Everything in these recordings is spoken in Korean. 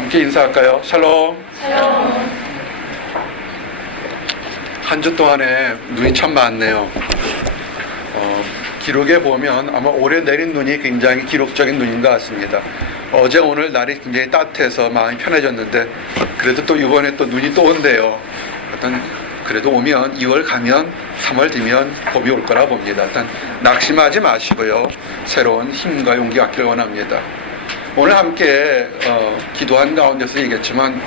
함께 인사할까요? 샬롬. 샬롬. 한 주 동안에 눈이 참 많네요. 기록에 보면 아마 올해 내린 눈이 굉장히 기록적인 눈인 것 같습니다. 어제 오늘 날이 굉장히 따뜻해서 마음이 편해졌는데 그래도 또 이번에 또 눈이 또 온대요. 일단 그래도 오면 2월 가면 3월 되면 봄이 올 거라 봅니다. 일단 낙심하지 마시고요. 새로운 힘과 용기 갖기를 원합니다. 오늘 함께 기도한 가운데서 얘기했지만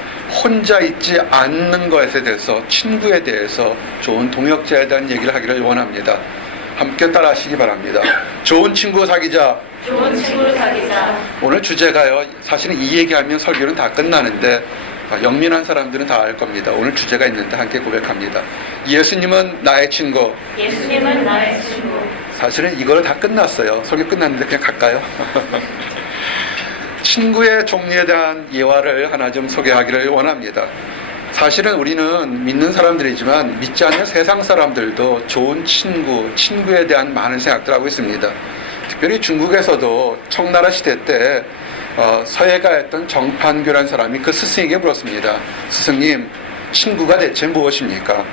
혼자 있지 않는 것에 대해서, 친구에 대해서, 좋은 동역자에 대한 얘기를 하기를 원합니다. 함께 따라 하시기 바랍니다. 좋은 친구 사귀자. 좋은 친구를 사귀자. 오늘 주제가요, 사실은 이 얘기하면 설교는 다 끝나는데 영민한 사람들은 다 알 겁니다. 오늘 주제가 있는데 함께 고백합니다. 예수님은 나의 친구. 예수님은 나의 친구. 사실은 이거는 다 끝났어요. 설교 끝났는데 그냥 갈까요? 친구의 종류에 대한 예화를 하나 좀 소개하기를 원합니다. 사실은 우리는 믿는 사람들이지만 믿지 않는 세상 사람들도 좋은 친구에 대한 많은 생각들을 하고 있습니다. 특별히 중국에서도 청나라 시대 때 서예가였던 정판교라는 사람이 그 스승에게 물었습니다. 스승님, 친구가 대체 무엇입니까?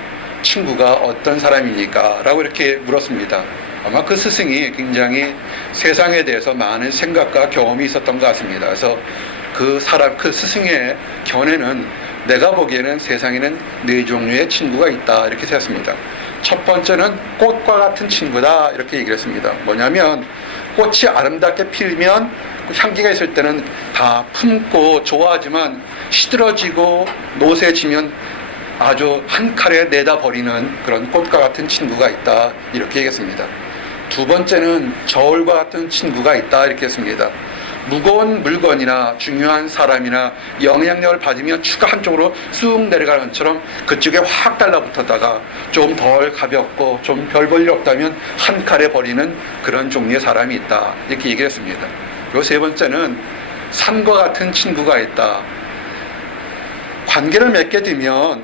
친구가 어떤 사람입니까? 라고 이렇게 물었습니다. 아마 그 스승이 굉장히 세상에 대해서 많은 생각과 경험이 있었던 것 같습니다. 그래서 그 스승의 견해는 내가 보기에는 세상에는 4종류의 친구가 있다 이렇게 되었습니다. 첫 번째는 꽃과 같은 친구다 이렇게 얘기를 했습니다. 뭐냐면 꽃이 아름답게 피면 향기가 있을 때는 다 품고 좋아하지만 시들어지고 노쇠지면 아주 한 칼에 내다 버리는 그런 꽃과 같은 친구가 있다 이렇게 얘기했습니다. 두 번째는 저울과 같은 친구가 있다 이렇게 했습니다. 무거운 물건이나 중요한 사람이나 영향력을 받으면 추가 한쪽으로 쑥 내려가는 것처럼 그쪽에 확 달라붙었다가 좀 덜 가볍고 좀 별 볼 일 없다면 한 칼에 버리는 그런 종류의 사람이 있다 이렇게 얘기를 했습니다. 그리고 세 번째는 산과 같은 친구가 있다. 관계를 맺게 되면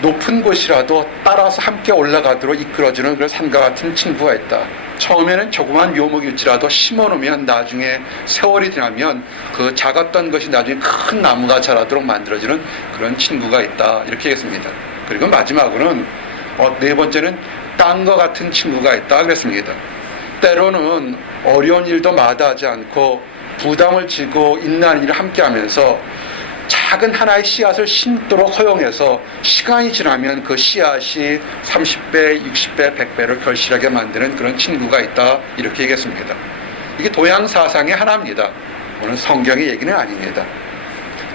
높은 곳이라도 따라서 함께 올라가도록 이끌어주는 그런 산과 같은 친구가 있다. 처음에는 조그만 묘목일지라도 심어놓으면 나중에 세월이 지나면 그 작았던 것이 나중에 큰 나무가 자라도록 만들어지는 그런 친구가 있다 이렇게 했습니다. 그리고 마지막으로는 네 번째는 땅과 같은 친구가 있다 그랬습니다. 때로는 어려운 일도 마다하지 않고 부담을 지고 인내하는 일을 함께하면서 작은 하나의 씨앗을 심도록 허용해서 시간이 지나면 그 씨앗이 30배, 60배, 100배를 결실하게 만드는 그런 친구가 있다 이렇게 얘기했습니다. 이게 동양사상의 하나입니다. 오늘 성경의 얘기는 아닙니다.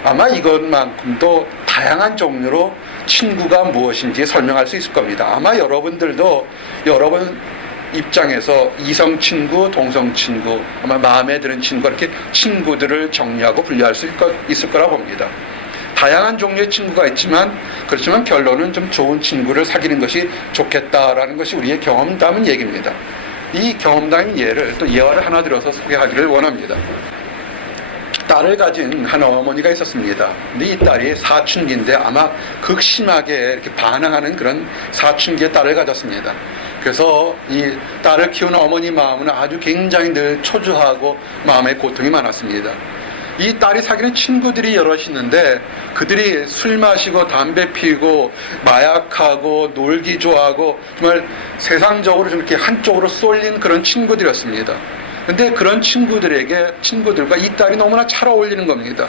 아마 이것만큼도 다양한 종류로 친구가 무엇인지 설명할 수 있을 겁니다. 아마 여러분들도 여러분 입장에서 이성 친구, 동성 친구, 아마 마음에 드는 친구 이렇게 친구들을 정리하고 분류할 수 있을 거라 봅니다. 다양한 종류의 친구가 있지만 그렇지만 결론은 좀 좋은 친구를 사귀는 것이 좋겠다라는 것이 우리의 경험 담은 얘기입니다. 이 경험 담은 예를 또 예화를 하나 들어서 소개하기를 원합니다. 딸을 가진 한 어머니가 있었습니다. 근데 이 딸이 사춘기인데 아마 극심하게 이렇게 반항하는 그런 사춘기의 딸을 가졌습니다. 그래서 이 딸을 키우는 어머니 마음은 아주 굉장히 늘 초조하고 마음에 고통이 많았습니다. 이 딸이 사귀는 친구들이 여럿 있는데 그들이 술 마시고 담배 피고 마약하고 놀기 좋아하고 정말 세상적으로 좀 이렇게 한쪽으로 쏠린 그런 친구들이었습니다. 근데 그런 친구들과 이 딸이 너무나 잘 어울리는 겁니다.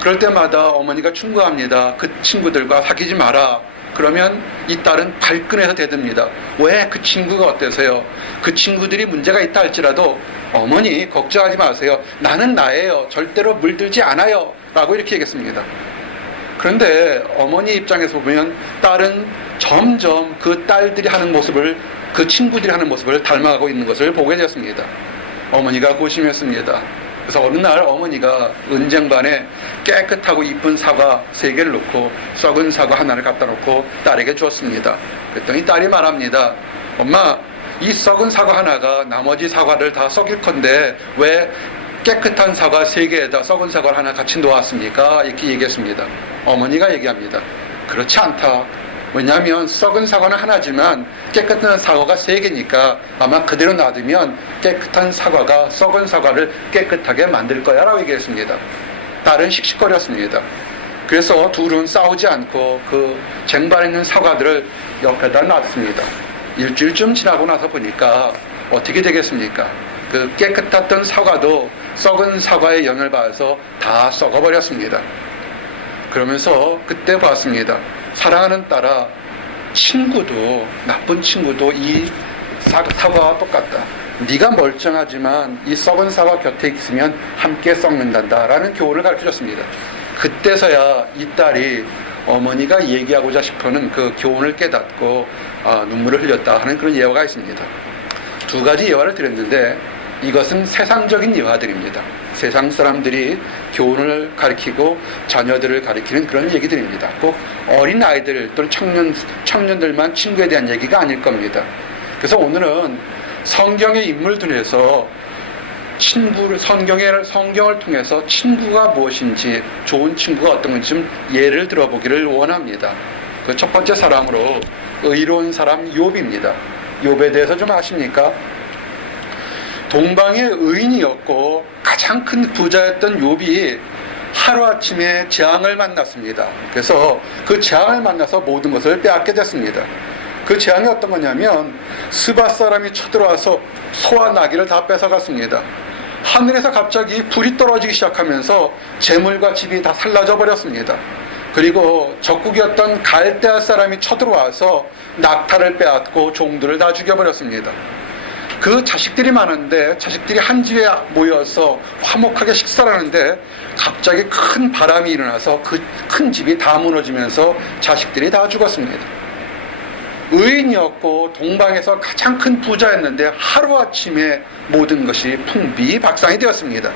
그럴 때마다 어머니가 충고합니다. 그 친구들과 사귀지 마라. 그러면 이 딸은 발끈해서 대듭니다. 왜? 그 친구가 어때서요? 그 친구들이 문제가 있다 할지라도 어머니 걱정하지 마세요. 나는 나예요. 절대로 물들지 않아요. 라고 이렇게 얘기했습니다. 그런데 어머니 입장에서 보면 딸은 점점 그 딸들이 하는 모습을, 그 친구들이 하는 모습을 닮아가고 있는 것을 보게 되었습니다. 어머니가 고심했습니다. 그래서 어느 날 어머니가 은쟁반에 깨끗하고 이쁜 사과 3개를 놓고 썩은 사과 하나를 갖다 놓고 딸에게 주었습니다. 그랬더니 딸이 말합니다. 엄마, 이 썩은 사과 하나가 나머지 사과를 다 썩일 건데 왜 깨끗한 사과 3개에다 썩은 사과를 하나 같이 놓았습니까? 이렇게 얘기했습니다. 어머니가 얘기합니다. 그렇지 않다. 왜냐하면 썩은 사과는 하나지만 깨끗한 사과가 3개니까 아마 그대로 놔두면 깨끗한 사과가 썩은 사과를 깨끗하게 만들 거야 라고 얘기했습니다. 딸은 씩씩거렸습니다. 그래서 둘은 싸우지 않고 그 쟁반에 있는 사과들을 옆에다 놨습니다. 일주일쯤 지나고 나서 보니까 어떻게 되겠습니까? 그 깨끗했던 사과도 썩은 사과의 영향을 받아서 다 썩어버렸습니다. 그러면서 그때 봤습니다. 사랑하는 딸아, 친구도, 나쁜 친구도 이 사과와 똑같다. 네가 멀쩡하지만 이 썩은 사과 곁에 있으면 함께 썩는단다 라는 교훈을 가르쳐줬습니다. 그때서야 이 딸이 어머니가 얘기하고자 싶어하는 그 교훈을 깨닫고 눈물을 흘렸다 하는 그런 예화가 있습니다. 두 가지 예화를 드렸는데 이것은 세상적인 예화들입니다. 세상 사람들이 교훈을 가리키고 자녀들을 가리키는 그런 얘기들입니다. 꼭 어린 아이들 또는 청년들만 친구에 대한 얘기가 아닐 겁니다. 그래서 오늘은 성경의 인물들에서 성경을 통해서 친구가 무엇인지, 좋은 친구가 어떤 건지 좀 예를 들어보기를 원합니다. 그 첫 번째 사람으로 의로운 사람 욥입니다. 욥에 대해서 좀 아십니까? 동방의 의인이었고 가장 큰 부자였던 욥이 하루아침에 재앙을 만났습니다. 그래서 그 재앙을 만나서 모든 것을 빼앗게 됐습니다. 그 재앙이 어떤 거냐면 스바 사람이 쳐들어와서 소와 나귀를 다 뺏어갔습니다. 하늘에서 갑자기 불이 떨어지기 시작하면서 재물과 집이 다 살라져 버렸습니다. 그리고 적국이었던 갈대아 사람이 쳐들어와서 낙타를 빼앗고 종들을 다 죽여버렸습니다. 그 자식들이 많은데 자식들이 한 집에 모여서 화목하게 식사를 하는데 갑자기 큰 바람이 일어나서 그 큰 집이 다 무너지면서 자식들이 다 죽었습니다. 의인이었고 동방에서 가장 큰 부자였는데 하루아침에 모든 것이 풍비박산이 되었습니다.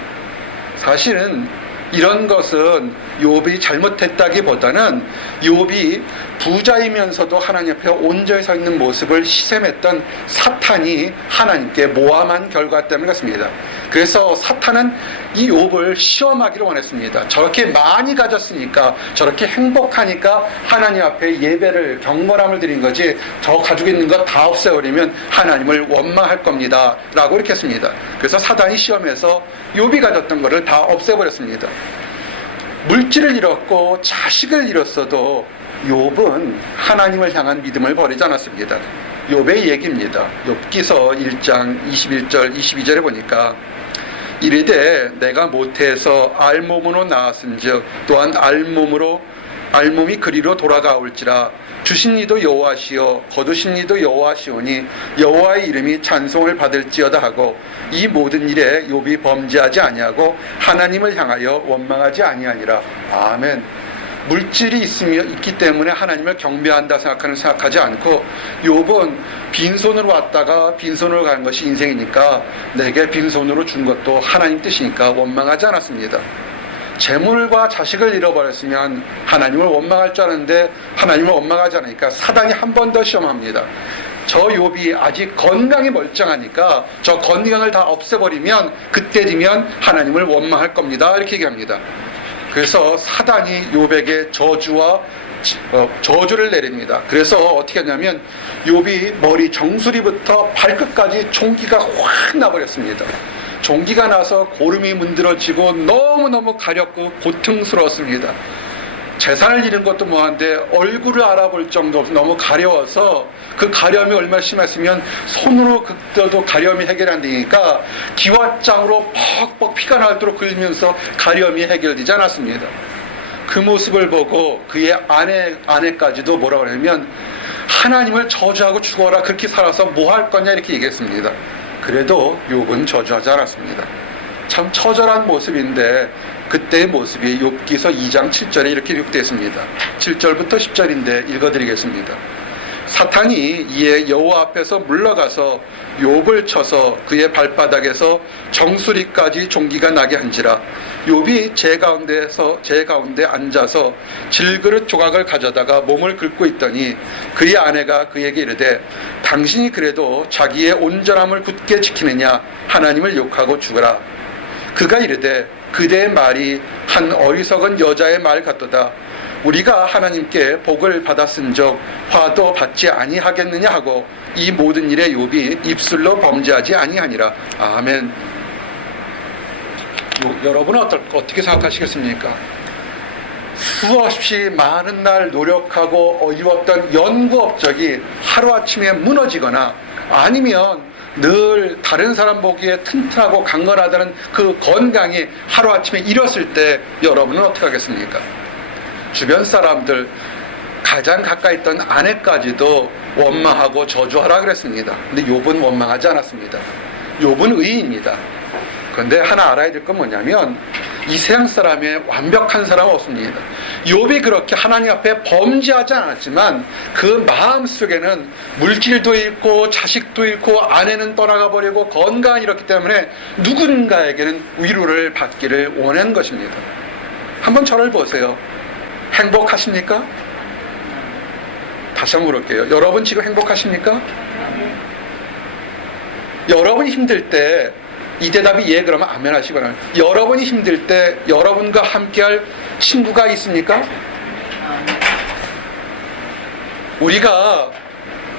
사실은 이런 것은 욥이 잘못했다기보다는 욥이 부자이면서도 하나님 앞에 온전히 서 있는 모습을 시샘했던 사탄이 하나님께 모함한 결과 때문에 그렇습니다. 그래서 사탄은 이 욥을 시험하기를 원했습니다. 저렇게 많이 가졌으니까, 저렇게 행복하니까 하나님 앞에 예배를, 경건함을 드린 거지, 저 가지고 있는 거 다 없애버리면 하나님을 원망할 겁니다 라고 이렇게 했습니다. 그래서 사탄이 시험해서 욥이 가졌던 것을 다 없애버렸습니다. 물질을 잃었고 자식을 잃었어도 욥은 하나님을 향한 믿음을 버리지 않았습니다. 욥의 얘기입니다. 욥기서 1장 21절 22절에 보니까 이르되 내가 모태에서 알몸으로 나왔은즉 또한 알몸이 그리로 돌아가올지라 주신 이도 여호와시요 거두신 이도 여호와시오니 여호와의 이름이 찬송을 받을지어다 하고 이 모든 일에 욥이 범죄하지 아니하고 하나님을 향하여 원망하지 아니하니라. 아멘. 물질이 있기 때문에 하나님을 경배한다 생각하지 않고 욥은 빈손으로 왔다가 빈손으로 가는 것이 인생이니까 내게 빈손으로 준 것도 하나님 뜻이니까 원망하지 않았습니다. 재물과 자식을 잃어버렸으면 하나님을 원망할 줄 아는데 하나님을 원망하지 않으니까 사단이 한 번 더 시험합니다. 저 욥이 아직 건강이 멀쩡하니까 저 건강을 다 없애버리면 그때 되면 하나님을 원망할 겁니다 이렇게 얘기합니다. 그래서 사단이 욥에게 저주를 내립니다. 그래서 어떻게 하냐면 욥이 머리 정수리부터 발끝까지 종기가 확 나버렸습니다. 종기가 나서 고름이 문드러지고 너무너무 가렵고 고통스러웠습니다. 재산을 잃은 것도 뭐한데 얼굴을 알아볼 정도로 너무 가려워서 그 가려움이 얼마나 심했으면 손으로 긁어도 가려움이 해결 안 되니까 기왓장으로 퍽퍽 피가 나도록 긁으면서 가려움이 해결되지 않았습니다. 그 모습을 보고 그의 아내까지도 뭐라고 하냐면 하나님을 저주하고 죽어라, 그렇게 살아서 뭐 할 거냐 이렇게 얘기했습니다. 그래도 욥은 저주하지 않았습니다. 참 처절한 모습인데 그때의 모습이 욥기서 2장 7절에 이렇게 기록되어 있습니다. 7절부터 10절인데 읽어드리겠습니다. 사탄이 이에 여호와 앞에서 물러가서 욥을 쳐서 그의 발바닥에서 정수리까지 종기가 나게 한지라. 욥이 제 가운데 앉아서 질그릇 조각을 가져다가 몸을 긁고 있더니 그의 아내가 그에게 이르되 당신이 그래도 자기의 온전함을 굳게 지키느냐, 하나님을 욕하고 죽어라. 그가 이르되 그대의 말이 한 어리석은 여자의 말 같도다. 우리가 하나님께 복을 받았은즉 화도 받지 아니하겠느냐 하고 이 모든 일에 욥이 입술로 범죄하지 아니하니라. 아멘. 여러분은 어떻게 생각하시겠습니까? 수없이 많은 날 노력하고 이루었던 연구 업적이 하루아침에 무너지거나 아니면 늘 다른 사람 보기에 튼튼하고 강건하다는 그 건강이 하루아침에 잃었을 때 여러분은 어떻게 하겠습니까? 주변 사람들, 가장 가까이 있던 아내까지도 원망하고 저주하라 그랬습니다. 근데 욥은 원망하지 않았습니다. 욥은 의인입니다. 그런데 하나 알아야 될 건 뭐냐면 이 세상 사람에 완벽한 사람은 없습니다. 욥이 그렇게 하나님 앞에 범죄하지 않았지만 그 마음 속에는 물질도 잃고 자식도 잃고 아내는 떠나가 버리고 건강이 잃었기 때문에 누군가에게는 위로를 받기를 원하는 것입니다. 한번 저를 보세요. 행복하십니까? 다시 한번 물을게요. 여러분 지금 행복하십니까? 여러분이 힘들 때 이 대답이 예 그러면 아멘 하시거나, 여러분이 힘들 때 여러분과 함께할 친구가 있습니까? 우리가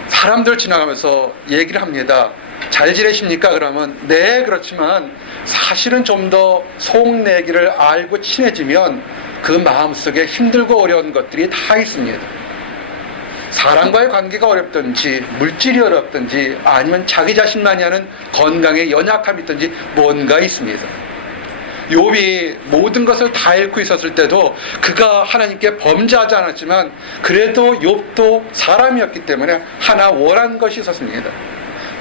사람들 지나가면서 얘기를 합니다. 잘 지내십니까? 그러면 네, 그렇지만 사실은 좀 더 속내기를 알고 친해지면 그 마음속에 힘들고 어려운 것들이 다 있습니다. 사람과의 관계가 어렵든지 물질이 어렵든지 아니면 자기 자신만이 하는 건강에 연약함이 있든지 뭔가 있습니다. 욥이 모든 것을 다 잃고 있었을 때도 그가 하나님께 범죄하지 않았지만 그래도 욥도 사람이었기 때문에 하나 원한 것이 있었습니다.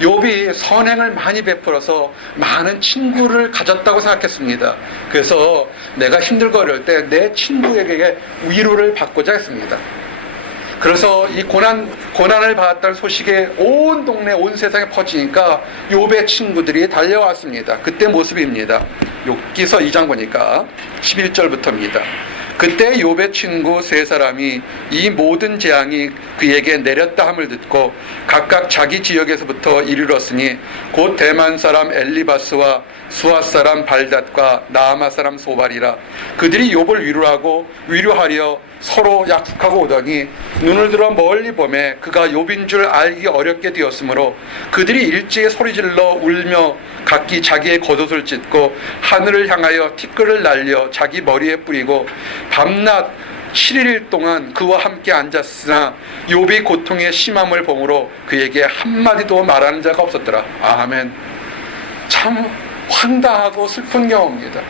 욥이 선행을 많이 베풀어서 많은 친구를 가졌다고 생각했습니다. 그래서 내가 힘들고 어려울 때 내 친구에게 위로를 받고자 했습니다. 그래서 이 고난을 받았다는 소식이 온 동네, 온 세상에 퍼지니까 욥의 친구들이 달려왔습니다. 그때 모습입니다. 욥기서 2장 보니까 11절부터입니다. 그때 욥의 친구 세 사람이 이 모든 재앙이 그에게 내렸다 함을 듣고 각각 자기 지역에서부터 이르렀으니 곧 대만 사람 엘리바스와 수아 사람 발닷과 나아마 사람 소발이라. 그들이 욥을 위로하려 서로 약속하고 오더니 눈을 들어 멀리 보매 그가 욥인 줄 알기 어렵게 되었으므로 그들이 일제히 소리질러 울며 각기 자기의 겉옷을 찢고 하늘을 향하여 티끌을 날려 자기 머리에 뿌리고 밤낮 7일 동안 그와 함께 앉았으나 욥이 고통의 심함을 보므로 그에게 한마디도 말하는 자가 없었더라. 아멘. 참 황당하고 슬픈 경우입니다.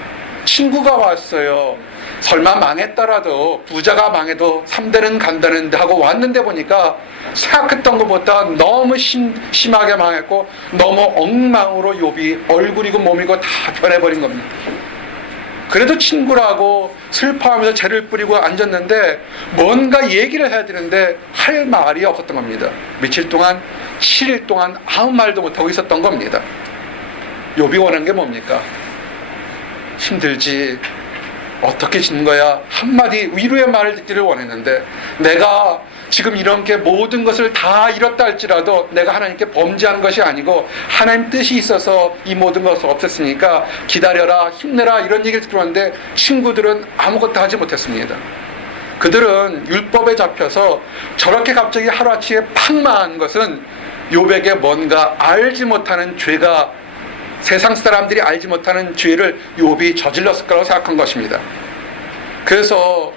친구가 왔어요. 설마 망했더라도 부자가 망해도 3대는 간다는데 하고 왔는데 보니까 생각했던 것보다 너무 심하게 망했고 너무 엉망으로 욥이 얼굴이고 몸이고 다 변해버린 겁니다. 그래도 친구라고 슬퍼하면서 죄를 뿌리고 앉았는데 뭔가 얘기를 해야 되는데 할 말이 없었던 겁니다. 며칠 동안 7일 동안 아무 말도 못하고 있었던 겁니다. 욥이 원하는 게 뭡니까? 힘들지, 어떻게 지는 거야? 한마디 위로의 말을 듣기를 원했는데 내가 지금 이렇게 모든 것을 다 잃었다 할지라도 내가 하나님께 범죄한 것이 아니고 하나님 뜻이 있어서 이 모든 것을 없앴으니까 기다려라, 힘내라, 이런 얘기를 듣고 왔는데 친구들은 아무것도 하지 못했습니다. 그들은 율법에 잡혀서 저렇게 갑자기 하루아침에 팍 망한 것은 욥에게 뭔가 알지 못하는 죄가, 세상 사람들이 알지 못하는 죄를 욥이 저질렀을 거라고 생각한 것입니다. 그래서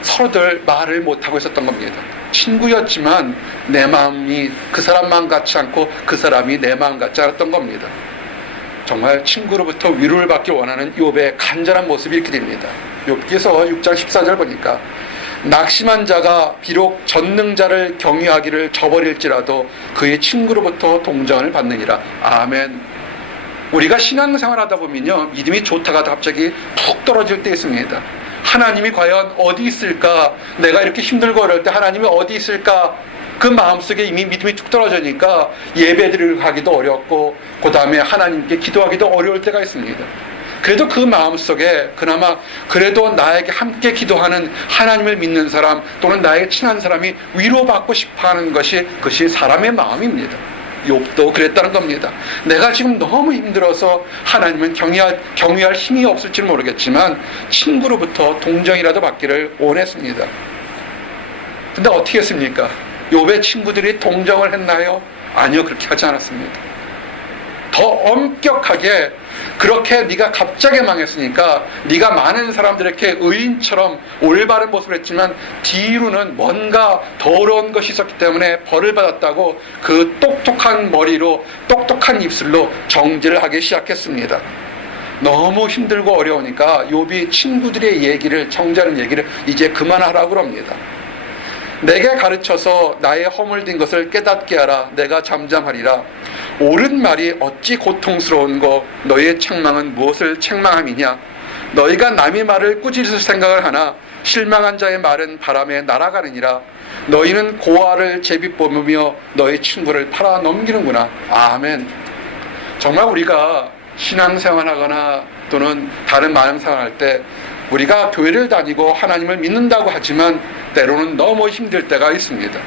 서로들 말을 못하고 있었던 겁니다. 친구였지만 내 마음이 그 사람 마음 같지 않고 그 사람이 내 마음 같지 않았던 겁니다. 정말 친구로부터 위로를 받기 원하는 욥의 간절한 모습이 이렇게 됩니다. 욥기서 6장 14절 보니까 낙심한 자가 비록 전능자를 경외하기를 저버릴지라도 그의 친구로부터 동정을 받느니라. 아멘. 우리가 신앙생활 하다 보면요, 믿음이 좋다가 갑자기 푹 떨어질 때 있습니다. 하나님이 과연 어디 있을까? 내가 이렇게 힘들고 어려울 때 하나님이 어디 있을까? 그 마음속에 이미 믿음이 툭 떨어지니까 예배드리러 가기도 어렵고 그 다음에 하나님께 기도하기도 어려울 때가 있습니다. 그래도 그 마음속에 그나마 그래도 나에게 함께 기도하는 하나님을 믿는 사람 또는 나에게 친한 사람이 위로받고 싶어하는 것이, 그것이 사람의 마음입니다. 욥도 그랬다는 겁니다. 내가 지금 너무 힘들어서 하나님은 경외할 힘이 없을지 모르겠지만 친구로부터 동정이라도 받기를 원했습니다. 근데 어떻게 했습니까? 욥의 친구들이 동정을 했나요? 아니요, 그렇게 하지 않았습니다. 더 엄격하게 그렇게 네가 갑자기 망했으니까 네가 많은 사람들에게 의인처럼 올바른 모습을 했지만 뒤로는 뭔가 더러운 것이 있었기 때문에 벌을 받았다고 그 똑똑한 머리로 똑똑한 입술로 정죄를 하기 시작했습니다. 너무 힘들고 어려우니까 욥이 친구들의 얘기를, 정죄하는 얘기를 이제 그만하라고 그럽니다. 내게 가르쳐서 나의 허물된 것을 깨닫게 하라. 내가 잠잠하리라. 옳은 말이 어찌 고통스러운고 너희의 책망은 무엇을 책망함이냐. 너희가 남의 말을 꾸짖을 생각을 하나 실망한 자의 말은 바람에 날아가느니라. 너희는 고아를 제비 뽑으며 너희 친구를 팔아 넘기는구나. 아멘. 정말 우리가 신앙생활하거나 또는 다른 마음생활할 때 우리가 교회를 다니고 하나님을 믿는다고 하지만 때로는 너무 힘들 때가 있습니다.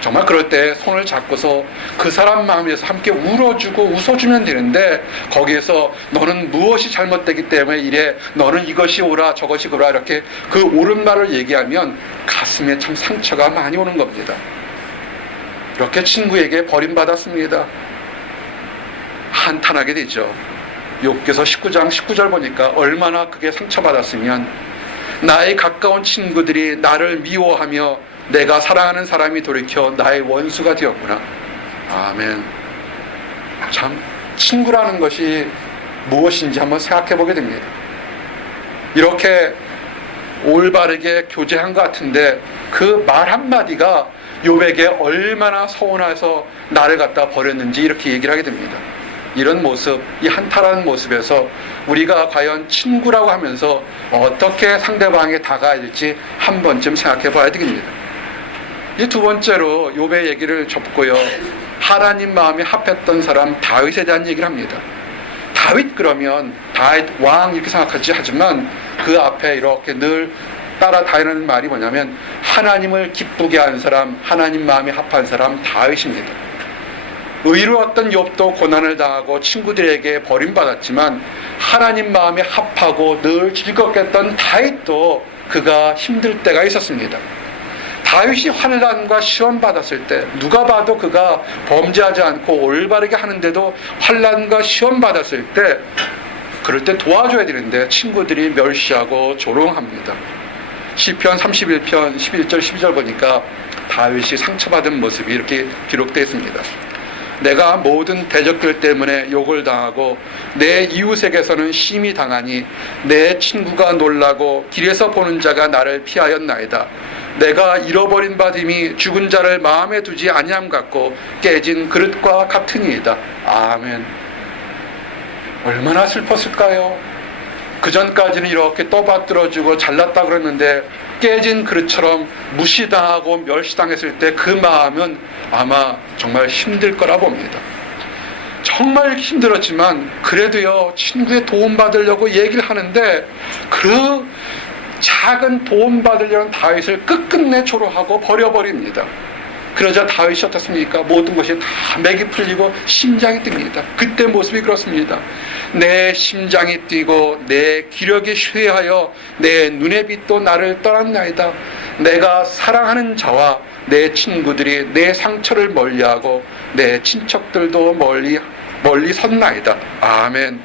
정말 그럴 때 손을 잡고서 그 사람 마음에서 함께 울어주고 웃어주면 되는데 거기에서 너는 무엇이 잘못되기 때문에 이래, 너는 이것이 옳아 저것이 그라, 이렇게 그 옳은 말을 얘기하면 가슴에 참 상처가 많이 오는 겁니다. 이렇게 친구에게 버림받았습니다. 한탄하게 되죠. 욥기서 19장 19절 보니까 얼마나 그게 상처받았으면 나의 가까운 친구들이 나를 미워하며 내가 사랑하는 사람이 돌이켜 나의 원수가 되었구나. 아멘. 참 친구라는 것이 무엇인지 한번 생각해 보게 됩니다. 이렇게 올바르게 교제한 것 같은데 그 말 한마디가 욥에게 얼마나 서운해서 나를 갖다 버렸는지 이렇게 얘기를 하게 됩니다. 이런 모습, 이 한탄하는 모습에서 우리가 과연 친구라고 하면서 어떻게 상대방에 다가야 될지 한 번쯤 생각해 봐야 되겠습니다. 이 두 번째로 욥의 얘기를 접고요, 하나님 마음에 합했던 사람 다윗에 대한 얘기를 합니다. 다윗 그러면 다윗 왕 이렇게 생각하지, 하지만 그 앞에 이렇게 늘 따라다니는 말이 뭐냐면 하나님을 기쁘게 한 사람, 하나님 마음에 합한 사람 다윗입니다. 의로웠던 욥도 고난을 당하고 친구들에게 버림받았지만 하나님 마음에 합하고 늘 즐겁게 했던 다윗도 그가 힘들 때가 있었습니다. 다윗이 환난과 시험 받았을 때 누가 봐도 그가 범죄하지 않고 올바르게 하는데도 환난과 시험 받았을 때 그럴 때 도와줘야 되는데 친구들이 멸시하고 조롱합니다. 시편 31편 11절 12절 보니까 다윗이 상처받은 모습이 이렇게 기록되어 있습니다. 내가 모든 대적들 때문에 욕을 당하고 내 이웃에게서는 심히 당하니 내 친구가 놀라고 길에서 보는 자가 나를 피하였나이다. 내가 잃어버린 바됨이 죽은 자를 마음에 두지 아니함 같고 깨진 그릇과 같으니이다. 아멘. 얼마나 슬펐을까요? 그전까지는 이렇게 떠받들어주고 잘났다 그랬는데 깨진 그릇처럼 무시당하고 멸시당했을 때 그 마음은 아마 정말 힘들 거라 봅니다. 정말 힘들었지만 그래도요, 친구의 도움받으려고 얘기를 하는데 그 작은 도움받으려는 다윗을 끝끝내 조롱하고 버려버립니다. 그러자 다윗이 어떻습니까? 모든 것이 다 맥이 풀리고 심장이 뜁니다. 그때 모습이 그렇습니다. 내 심장이 뛰고 내 기력이 쇠하여 내 눈의 빛도 나를 떠났나이다. 내가 사랑하는 자와 내 친구들이 내 상처를 멀리하고 내 친척들도 멀리 섰나이다. 아멘.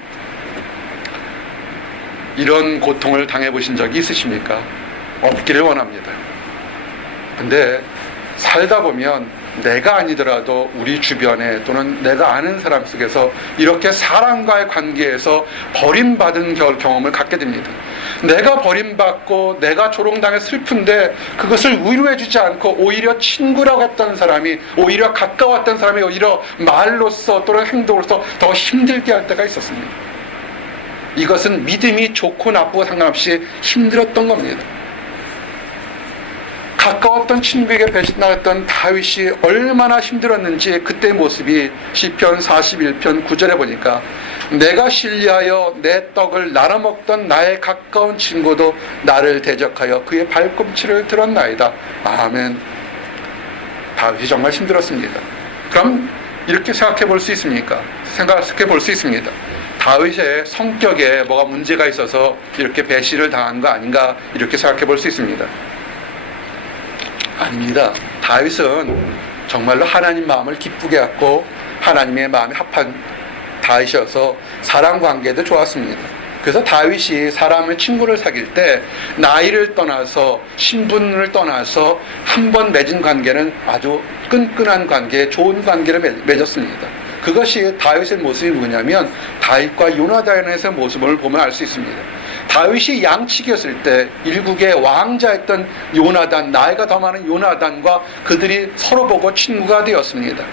이런 고통을 당해보신 적이 있으십니까? 없기를 원합니다. 근데 살다 보면 내가 아니더라도 우리 주변에 또는 내가 아는 사람 속에서 이렇게 사람과의 관계에서 버림받은 경험을 갖게 됩니다. 내가 버림받고 내가 조롱당해 슬픈데 그것을 위로해주지 않고 오히려 친구라고 했던 사람이, 오히려 가까웠던 사람이 오히려 말로써 또는 행동으로서 더 힘들게 할 때가 있었습니다. 이것은 믿음이 좋고 나쁘고 상관없이 힘들었던 겁니다. 가까웠던 친구에게 배신당했던 다윗이 얼마나 힘들었는지 그때 모습이 시편 41편 9절에 보니까 내가 신뢰하여 내 떡을 나눠 먹던 나의 가까운 친구도 나를 대적하여 그의 발꿈치를 들었나이다. 아멘. 다윗이 정말 힘들었습니다. 그럼 이렇게 생각해 볼 수 있습니까? 생각해 볼 수 있습니다. 다윗의 성격에 뭐가 문제가 있어서 이렇게 배신을 당한 거 아닌가, 이렇게 생각해 볼 수 있습니다. 아닙니다. 다윗은 정말로 하나님 마음을 기쁘게 했고 하나님의 마음에 합한 다윗이어서 사람 관계도 좋았습니다. 그래서 다윗이 사람을 친구를 사귈 때 나이를 떠나서 신분을 떠나서 한 번 맺은 관계는 아주 끈끈한 관계, 좋은 관계를 맺었습니다. 그것이 다윗의 모습이 뭐냐면 다윗과 요나단의 모습을 보면 알 수 있습니다. 다윗이 양치기였을 때 일국의 왕자였던 요나단, 나이가 더 많은 요나단과 그들이 서로 보고 친구가 되었습니다.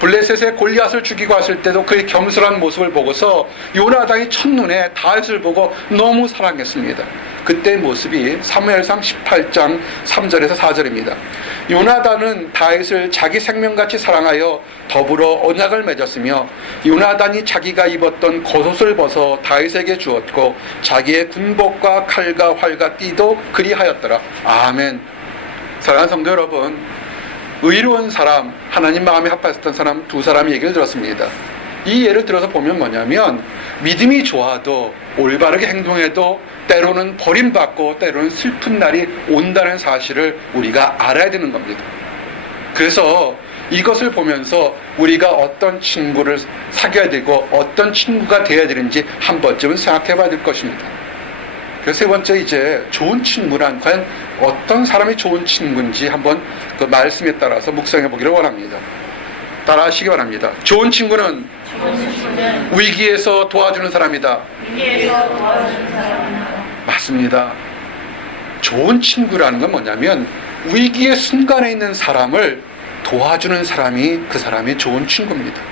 블레셋의 골리앗을 죽이고 왔을 때도 그의 겸손한 모습을 보고서 요나단이 첫눈에 다윗을 보고 너무 사랑했습니다. 그때의 모습이 사무엘상 18장 3절에서 4절입니다. 요나단은 다윗을 자기 생명같이 사랑하여 더불어 언약을 맺었으며 요나단이 자기가 입었던 겉옷을 벗어 다윗에게 주었고 자기의 군복과 칼과 활과 띠도 그리하였더라. 아멘. 사랑하는 성도 여러분, 의로운 사람, 하나님 마음에 합하였던 사람 두 사람의 얘기를 들었습니다. 이 예를 들어서 보면 뭐냐면 믿음이 좋아도 올바르게 행동해도 때로는 버림받고 때로는 슬픈 날이 온다는 사실을 우리가 알아야 되는 겁니다. 그래서 이것을 보면서 우리가 어떤 친구를 사귀어야 되고 어떤 친구가 되어야 되는지 한 번쯤은 생각해 봐야 될 것입니다. 그래서 세 번째, 이제 좋은 친구란 과연 어떤 사람이 좋은 친구인지 한번 그 말씀에 따라서 묵상해 보기를 원합니다. 따라 하시기 바랍니다. 좋은 친구는 위기에서 도와주는 사람이다. 맞습니다. 좋은 친구라는 건 뭐냐면 위기의 순간에 있는 사람을 도와주는 사람이 그 사람이 좋은 친구입니다.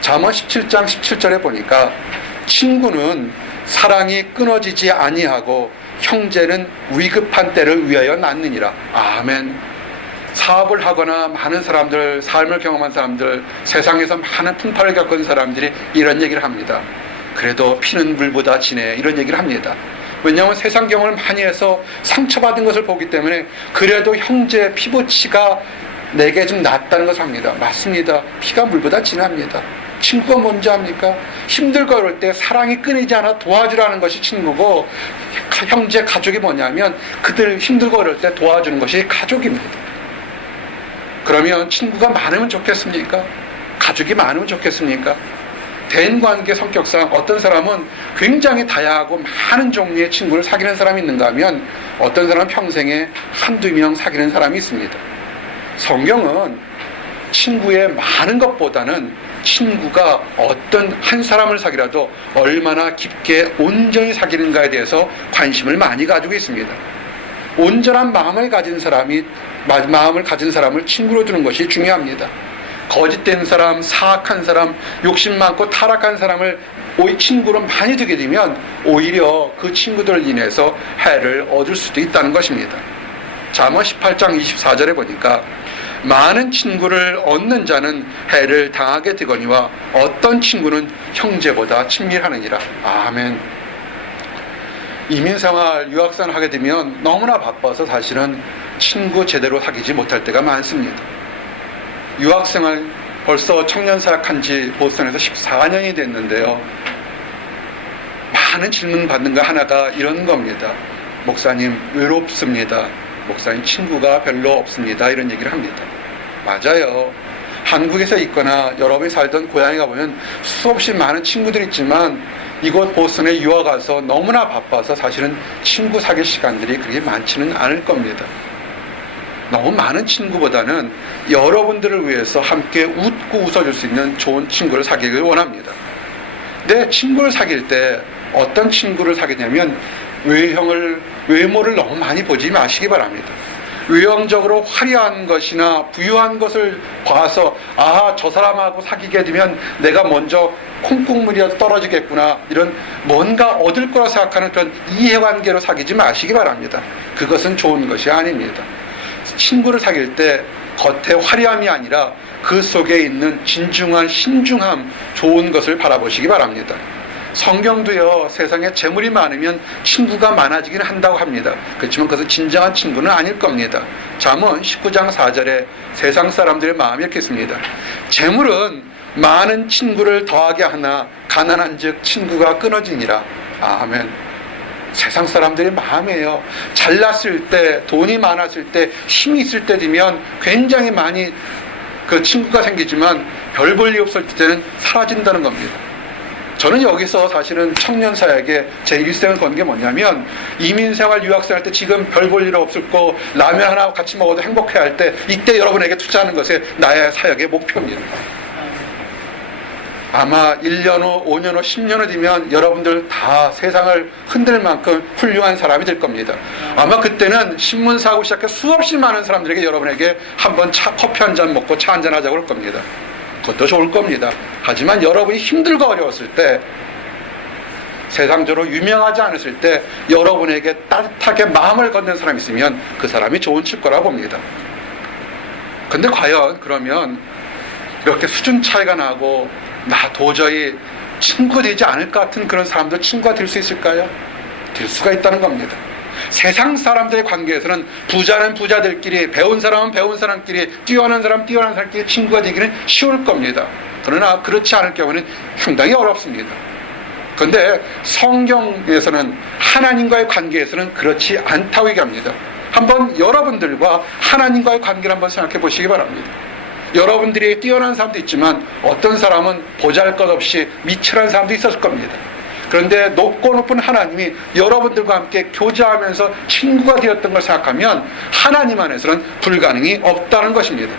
잠언 17장 17절에 보니까 친구는 사랑이 끊어지지 아니하고 형제는 위급한 때를 위하여 낳느니라. 아멘. 사업을 하거나 많은 사람들, 삶을 경험한 사람들, 세상에서 많은 풍파를 겪은 사람들이 이런 얘기를 합니다. 그래도 피는 물보다 진해, 이런 얘기를 합니다. 왜냐하면 세상 경험을 많이 해서 상처받은 것을 보기 때문에 그래도 형제 피부치가 내게 좀 낫다는 것을 합니다. 맞습니다. 피가 물보다 진합니다. 친구가 뭔지 압니까? 힘들고 어려울 때 사랑이 끊이지 않아 도와주라는 것이 친구고, 형제 가족이 뭐냐면 그들 힘들고 어려울 때 도와주는 것이 가족입니다. 그러면 친구가 많으면 좋겠습니까? 가족이 많으면 좋겠습니까? 대인관계 성격상 어떤 사람은 굉장히 다양하고 많은 종류의 친구를 사귀는 사람이 있는가 하면 어떤 사람은 평생에 한두 명 사귀는 사람이 있습니다. 성경은 친구의 많은 것보다는 친구가 어떤 한 사람을 사귀라도 얼마나 깊게 온전히 사귀는가에 대해서 관심을 많이 가지고 있습니다. 온전한 마음을 가진 사람을 친구로 두는 것이 중요합니다. 거짓된 사람, 사악한 사람, 욕심 많고 타락한 사람을 친구로 많이 두게 되면 오히려 그 친구들을 인해서 해를 얻을 수도 있다는 것입니다. 잠언 18장 24절에 보니까 많은 친구를 얻는 자는 해를 당하게 되거니와 어떤 친구는 형제보다 친밀하느니라. 아멘. 이민생활, 유학생활 하게 되면 너무나 바빠서 사실은 친구 제대로 사귀지 못할 때가 많습니다. 유학생활 벌써 청년사역한 지 보스턴에서 14년이 됐는데요. 많은 질문 받는 거 하나가 이런 겁니다. 목사님, 외롭습니다. 목사님, 친구가 별로 없습니다. 이런 얘기를 합니다. 맞아요. 한국에서 있거나 여러분이 살던 고향에 가보면 수없이 많은 친구들이 있지만 이곳 보스턴에 유학 가서 너무나 바빠서 사실은 친구 사귈 시간들이 그렇게 많지는 않을 겁니다. 너무 많은 친구보다는 여러분들을 위해서 함께 웃고 웃어줄 수 있는 좋은 친구를 사귀길 원합니다. 내 친구를 사귈 때 어떤 친구를 사귀냐면 외모를 너무 많이 보지 마시기 바랍니다. 외형적으로 화려한 것이나 부유한 것을 봐서 저 사람하고 사귀게 되면 내가 먼저 콩국물이라도 떨어지겠구나, 이런 뭔가 얻을 거라 생각하는 그런 이해관계로 사귀지 마시기 바랍니다. 그것은 좋은 것이 아닙니다. 친구를 사귈 때 겉의 화려함이 아니라 그 속에 있는 진중한 신중함, 좋은 것을 바라보시기 바랍니다. 성경도요, 세상에 재물이 많으면 친구가 많아지긴 한다고 합니다. 그렇지만 그것은 진정한 친구는 아닐 겁니다. 잠언 19장 4절에 세상 사람들의 마음이 이렇게 있습니다. 재물은 많은 친구를 더하게 하나 가난한 즉 친구가 끊어지니라. 아멘. 세상 사람들의 마음이에요. 잘났을 때, 돈이 많았을 때, 힘이 있을 때 되면 굉장히 많이 그 친구가 생기지만 별 볼 일 없을 때는 사라진다는 겁니다. 저는 여기서 사실은 청년사에게 제 일생을 건 게 뭐냐면, 이민생활 유학생활 때 지금 별 볼 일 없을 거 라면 하나 같이 먹어도 행복해 할 때, 이때 여러분에게 투자하는 것이 나의 사역의 목표입니다. 아마 1년 후, 5년 후, 10년 후 뒤면 여러분들 다 세상을 흔들 만큼 훌륭한 사람이 될 겁니다. 아마 그때는 신문 사고 시작해 수없이 많은 사람들에게 여러분에게 한번 커피 한 잔 먹고 차 한 잔 하자고 그럴 겁니다. 그것도 좋을 겁니다. 하지만 여러분이 힘들고 어려웠을 때, 세상적으로 유명하지 않았을 때 여러분에게 따뜻하게 마음을 건넨 사람이 있으면 그 사람이 좋은 칠거라 봅니다. 근데 과연 그러면 이렇게 수준 차이가 나고 나 도저히 친구 되지 않을 것 같은 그런 사람도 친구가 될 수 있을까요? 될 수가 있다는 겁니다. 세상 사람들의 관계에서는 부자는 부자들끼리, 배운 사람은 배운 사람끼리, 뛰어난 사람은 뛰어난 사람끼리 친구가 되기는 쉬울 겁니다. 그러나 그렇지 않을 경우는 상당히 어렵습니다. 그런데 성경에서는 하나님과의 관계에서는 그렇지 않다고 얘기합니다. 한번 여러분들과 하나님과의 관계를 한번 생각해 보시기 바랍니다. 여러분들이 뛰어난 사람도 있지만 어떤 사람은 보잘것없이 미천한 사람도 있었을 겁니다. 그런데 높고 높은 하나님이 여러분들과 함께 교제하면서 친구가 되었던 걸 생각하면 하나님 안에서는 불가능이 없다는 것입니다.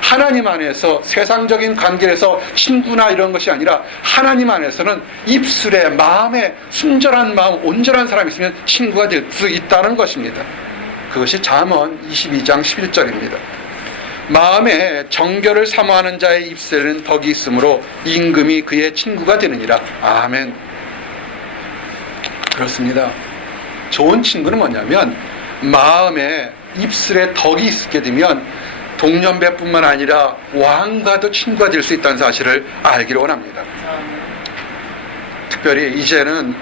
하나님 안에서 세상적인 관계에서 친구나 이런 것이 아니라 하나님 안에서는 입술에, 마음에 순전한 마음, 온전한 사람이 있으면 친구가 될 수 있다는 것입니다. 그것이 잠언 22장 11절입니다. 마음에 정결을 사모하는 자의 입술에는 덕이 있으므로 임금이 그의 친구가 되느니라. 아멘. 그렇습니다. 좋은 친구는 뭐냐면 마음에 입술에 덕이 있게 되면 동년배뿐만 아니라 왕과도 친구가 될 수 있다는 사실을 알기를 원합니다. 특별히 이제는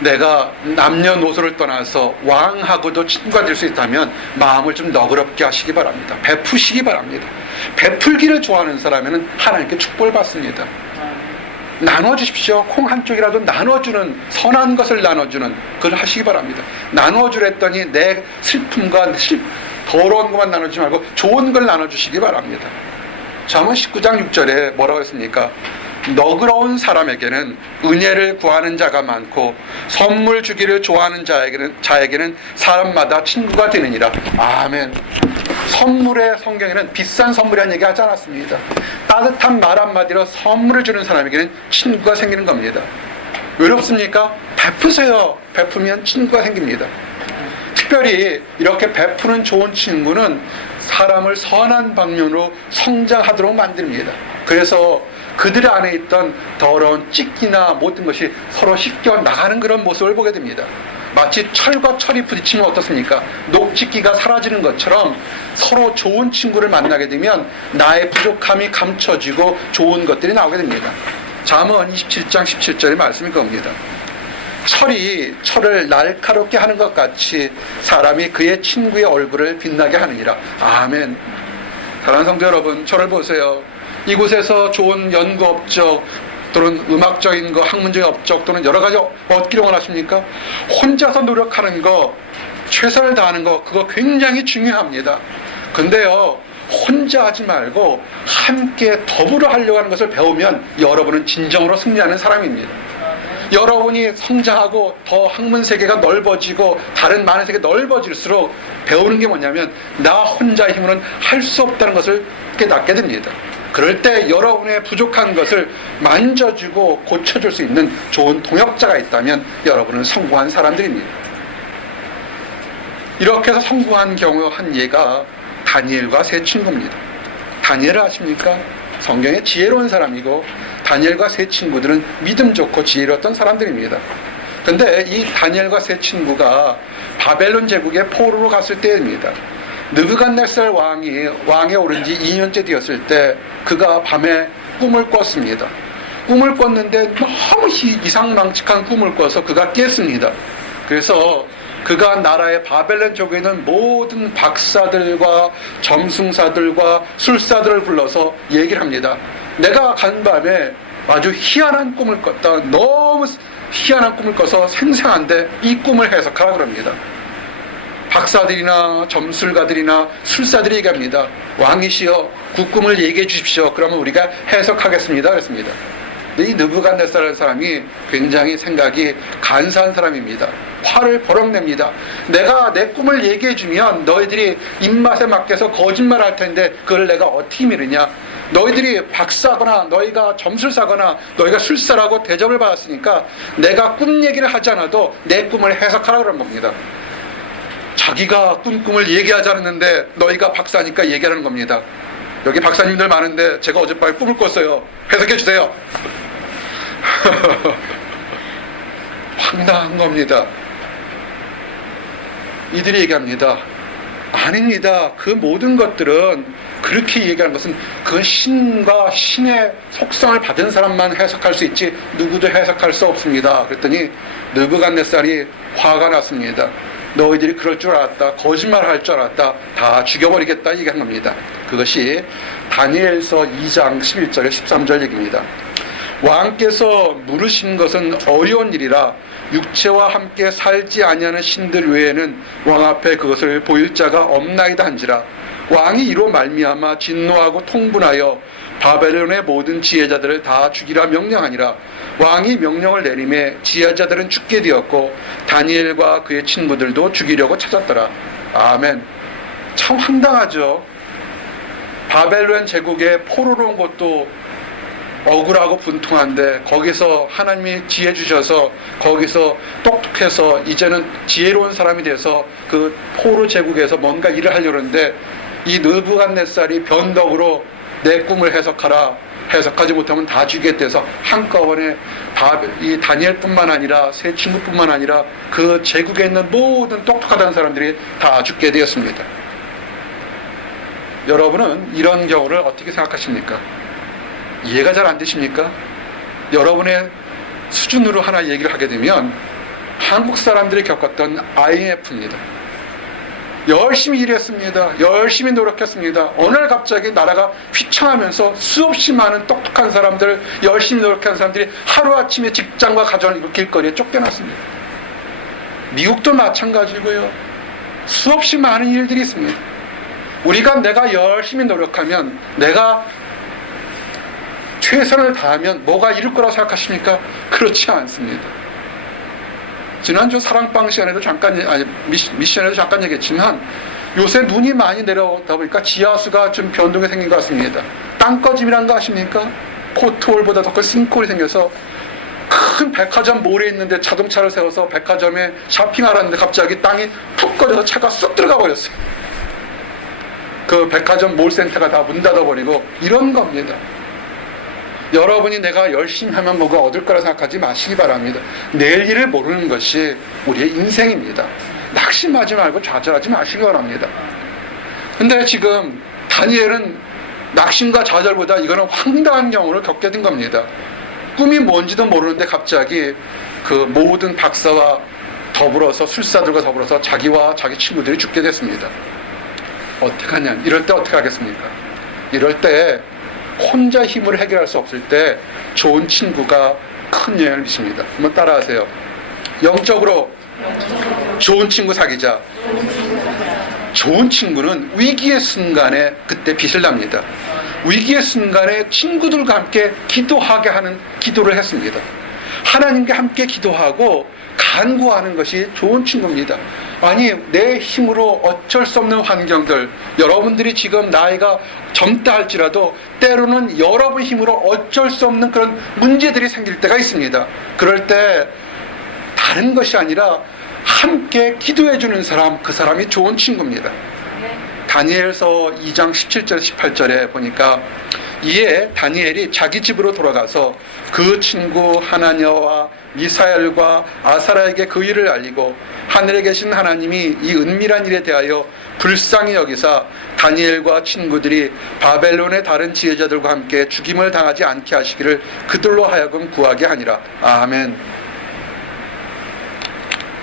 내가 남녀노소를 떠나서 왕하고도 친구가 될 수 있다면 마음을 좀 너그럽게 하시기 바랍니다. 베푸시기 바랍니다. 베풀기를 좋아하는 사람에는 하나님께 축복을 받습니다. 나눠주십시오. 콩 한쪽이라도 나눠주는, 선한 것을 나눠주는 그걸 하시기 바랍니다. 나눠주랬더니 내 슬픔과 더러운 것만 나눠주지 말고 좋은 걸 나눠주시기 바랍니다. 잠언 19장 6절에 뭐라고 했습니까? 너그러운 사람에게는 은혜를 구하는 자가 많고 선물 주기를 좋아하는 자에게는 사람마다 친구가 되느니라. 아멘. 선물의 성경에는 비싼 선물이라는 얘기 하지 않았습니다. 따뜻한 말 한마디로 선물을 주는 사람에게는 친구가 생기는 겁니다. 외롭습니까? 베푸세요. 베푸면 친구가 생깁니다. 특별히 이렇게 베푸는 좋은 친구는 사람을 선한 방면으로 성장하도록 만듭니다. 그래서 그들 안에 있던 더러운 찢기나 모든 것이 서로 씻겨 나가는 그런 모습을 보게 됩니다. 마치 철과 철이 부딪히면 어떻습니까? 녹짓기가 사라지는 것처럼 서로 좋은 친구를 만나게 되면 나의 부족함이 감춰지고 좋은 것들이 나오게 됩니다. 잠언 27장 17절의 말씀이 그겁니다. 철이 철을 날카롭게 하는 것 같이 사람이 그의 친구의 얼굴을 빛나게 하느니라. 아멘. 사랑하는 성도 여러분, 저를 보세요. 이곳에서 좋은 연구 업적 또는 음악적인 거, 학문적인 업적 또는 여러 가지 얻기를 원하십니까? 혼자서 노력하는 거, 최선을 다하는 거, 그거 굉장히 중요합니다. 근데요, 혼자 하지 말고 함께 더불어 하려고 하는 것을 배우면 여러분은 진정으로 승리하는 사람입니다. 여러분이 성장하고 더 학문 세계가 넓어지고 다른 많은 세계가 넓어질수록 배우는 게 뭐냐면 나 혼자의 힘으로는 할 수 없다는 것을 깨닫게 됩니다. 그럴 때 여러분의 부족한 것을 만져주고 고쳐줄 수 있는 좋은 동역자가 있다면 여러분은 성공한 사람들입니다. 이렇게 해서 성공한 경우 한 예가 다니엘과 세 친구입니다. 다니엘을 아십니까? 성경에 지혜로운 사람이고 다니엘과 세 친구들은 믿음 좋고 지혜로웠던 사람들입니다. 근데 이 다니엘과 세 친구가 바벨론 제국의 포로로 갔을 때입니다. 느부갓네살 왕에 오른 지 2년째 되었을 때 그가 밤에 꿈을 꿨습니다. 꿈을 꿨는데 너무 이상망측한 꿈을 꿔서 그가 깼습니다. 그래서 그가 나라의 바벨론 쪽에 있는 모든 박사들과 점승사들과 술사들을 불러서 얘기를 합니다. 내가 간밤에 아주 희한한 꿈을 꿨다. 너무 희한한 꿈을 꿔서 생생한데 이 꿈을 해석하라 그럽니다. 박사들이나 점술가들이나 술사들이 얘기합니다. 왕이시여 국금을 얘기해 주십시오. 그러면 우리가 해석하겠습니다. 그랬습니다. 이 느부갓네살이라는 사람이 굉장히 생각이 간사한 사람입니다. 화를 버럭 냅니다. 내가 내 꿈을 얘기해 주면 너희들이 입맛에 맡겨서 거짓말할 텐데 그걸 내가 어떻게 믿으냐. 너희들이 박사거나 너희가 점술사거나 너희가 술사라고 대접을 받았으니까 내가 꿈 얘기를 하지 않아도 내 꿈을 해석하라 그런 겁니다. 자기가 꿈을 얘기하지 않았는데 너희가 박사니까 얘기하는 겁니다. 여기 박사님들 많은데 제가 어젯밤에 꿈을 꿨어요. 해석해 주세요. 황당한 겁니다. 이들이 얘기합니다. 아닙니다. 그 모든 것들은 그렇게 얘기하는 것은 그건 신과 신의 속성을 받은 사람만 해석할 수 있지 누구도 해석할 수 없습니다. 그랬더니 느부갓네살이 화가 났습니다. 너희들이 그럴 줄 알았다. 거짓말할 줄 알았다. 다 죽여버리겠다 얘기한 겁니다. 그것이 다니엘서 2장 11절에 13절 얘기입니다. 왕께서 물으신 것은 어려운 일이라 육체와 함께 살지 아니하는 신들 외에는 왕 앞에 그것을 보일 자가 없나이다 한지라. 왕이 이로 말미암아 진노하고 통분하여 바벨론의 모든 지혜자들을 다 죽이라 명령하니라. 왕이 명령을 내림에 지혜자들은 죽게 되었고 다니엘과 그의 친구들도 죽이려고 찾았더라. 아멘. 참 황당하죠. 바벨론 제국에 포로로 온 것도 억울하고 분통한데 거기서 하나님이 지혜 주셔서 거기서 똑똑해서 이제는 지혜로운 사람이 돼서 그 포로 제국에서 뭔가 일을 하려는데 이 느부갓네살이 변덕으로 내 꿈을 해석하라. 해석하지 못하면 다 죽이겠다 해서 한꺼번에 이 다니엘뿐만 아니라 세 친구뿐만 아니라 그 제국에 있는 모든 똑똑하다는 사람들이 다 죽게 되었습니다. 여러분은 이런 경우를 어떻게 생각하십니까? 이해가 잘 안 되십니까? 여러분의 수준으로 하나 얘기를 하게 되면 한국 사람들이 겪었던 IMF입니다. 열심히 일했습니다. 열심히 노력했습니다. 어느 날 갑자기 나라가 휘청하면서 수없이 많은 똑똑한 사람들, 열심히 노력한 사람들이 하루아침에 직장과 가정을 잃고 길거리에 쫓겨났습니다. 미국도 마찬가지고요. 수없이 많은 일들이 있습니다. 우리가 내가 열심히 노력하면 내가 최선을 다하면 뭐가 이룰 거라고 생각하십니까? 그렇지 않습니다. 지난주 사랑방 시간에도 미션에도 잠깐 얘기했지만 요새 눈이 많이 내려오다 보니까 지하수가 좀 변동이 생긴 것 같습니다. 땅꺼짐이란 거 아십니까? 포트홀보다 더 큰 싱크홀이 생겨서 큰 백화점 몰에 있는데 자동차를 세워서 백화점에 쇼핑하라는데 갑자기 땅이 푹 꺼져서 차가 쑥 들어가 버렸어요. 그 백화점 몰센터가 다 문 닫아버리고 이런 겁니다. 여러분이 내가 열심히 하면 뭐가 얻을 거라 생각하지 마시기 바랍니다. 내일 일을 모르는 것이 우리의 인생입니다. 낙심하지 말고 좌절하지 마시기 바랍니다. 근데 지금 다니엘은 낙심과 좌절보다 이거는 황당한 경우를 겪게 된 겁니다. 꿈이 뭔지도 모르는데 갑자기 그 모든 박사와 더불어서 술사들과 더불어서 자기와 자기 친구들이 죽게 됐습니다. 어떻게 하냐? 이럴 때 어떻게 하겠습니까? 이럴 때 혼자 힘으로 해결할 수 없을 때 좋은 친구가 큰 영향을 미칩니다. 한번 따라하세요. 영적으로 좋은 친구 사귀자. 좋은 친구는 위기의 순간에 그때 빛을 납니다. 위기의 순간에 친구들과 함께 기도하게 하는 기도를 했습니다. 하나님께 함께 기도하고 간구하는 것이 좋은 친구입니다. 아니 내 힘으로 어쩔 수 없는 환경들, 여러분들이 지금 나이가 젊다 할지라도 때로는 여러분 힘으로 어쩔 수 없는 그런 문제들이 생길 때가 있습니다. 그럴 때 다른 것이 아니라 함께 기도해 주는 사람, 그 사람이 좋은 친구입니다. 다니엘서 2장 17절 18절에 보니까 이에 다니엘이 자기 집으로 돌아가서 그 친구 하나냐와 미사엘과 아사라에게 그 일을 알리고 하늘에 계신 하나님이 이 은밀한 일에 대하여 불쌍히 여기사 다니엘과 친구들이 바벨론의 다른 지혜자들과 함께 죽임을 당하지 않게 하시기를 그들로 하여금 구하게 하니라. 아멘.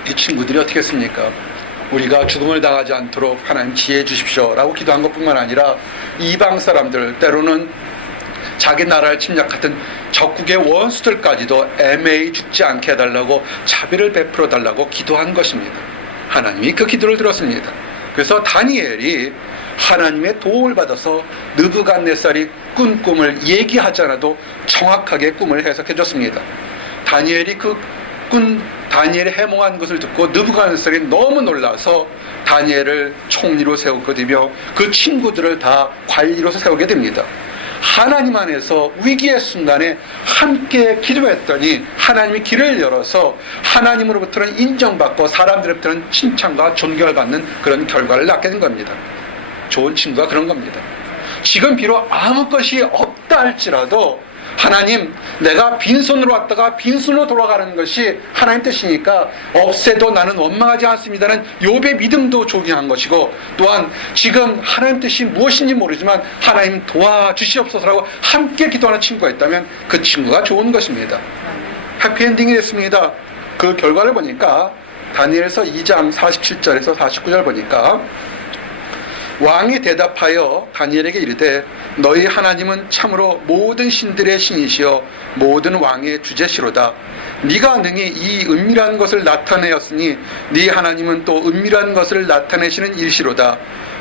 이 친구들이 어떻게 했습니까? 우리가 죽음을 당하지 않도록 하나님 지혜해 주십시오 라고 기도한 것뿐만 아니라 이방 사람들, 때로는 자기 나라를 침략하던 적국의 원수들까지도 애매히 죽지 않게 해달라고 자비를 베풀어 달라고 기도한 것입니다. 하나님이 그 기도를 들었습니다. 그래서 다니엘이 하나님의 도움을 받아서 느부갓네살이 꾼 꿈을 얘기하지 않아도 정확하게 꿈을 해석해 줬습니다. 다니엘이 다니엘이 해몽한 것을 듣고 느부갓네살이 너무 놀라서 다니엘을 총리로 세우거든요. 그 친구들을 다 관리로서 세우게 됩니다. 하나님 안에서 위기의 순간에 함께 기도했더니 하나님이 길을 열어서 하나님으로부터는 인정받고 사람들로부터는 칭찬과 존경을 받는 그런 결과를 낳게 된 겁니다. 좋은 친구가 그런 겁니다. 지금 비록 아무 것이 없다 할지라도 하나님, 내가 빈손으로 왔다가 빈손으로 돌아가는 것이 하나님 뜻이니까 없애도 나는 원망하지 않습니다는 욥의 믿음도 존경한 것이고, 또한 지금 하나님 뜻이 무엇인지 모르지만 하나님 도와주시옵소서라고 함께 기도하는 친구가 있다면 그 친구가 좋은 것입니다. 해피엔딩이 됐습니다. 그 결과를 보니까 다니엘서 2장 47절에서 49절 보니까 왕이 대답하여 다니엘에게 이르되 너희 하나님은 참으로 모든 신들의 신이시여 모든 왕의 주제시로다. 네가 능히 이 은밀한 것을 나타내었으니 네 하나님은 또 은밀한 것을 나타내시는 일시로다.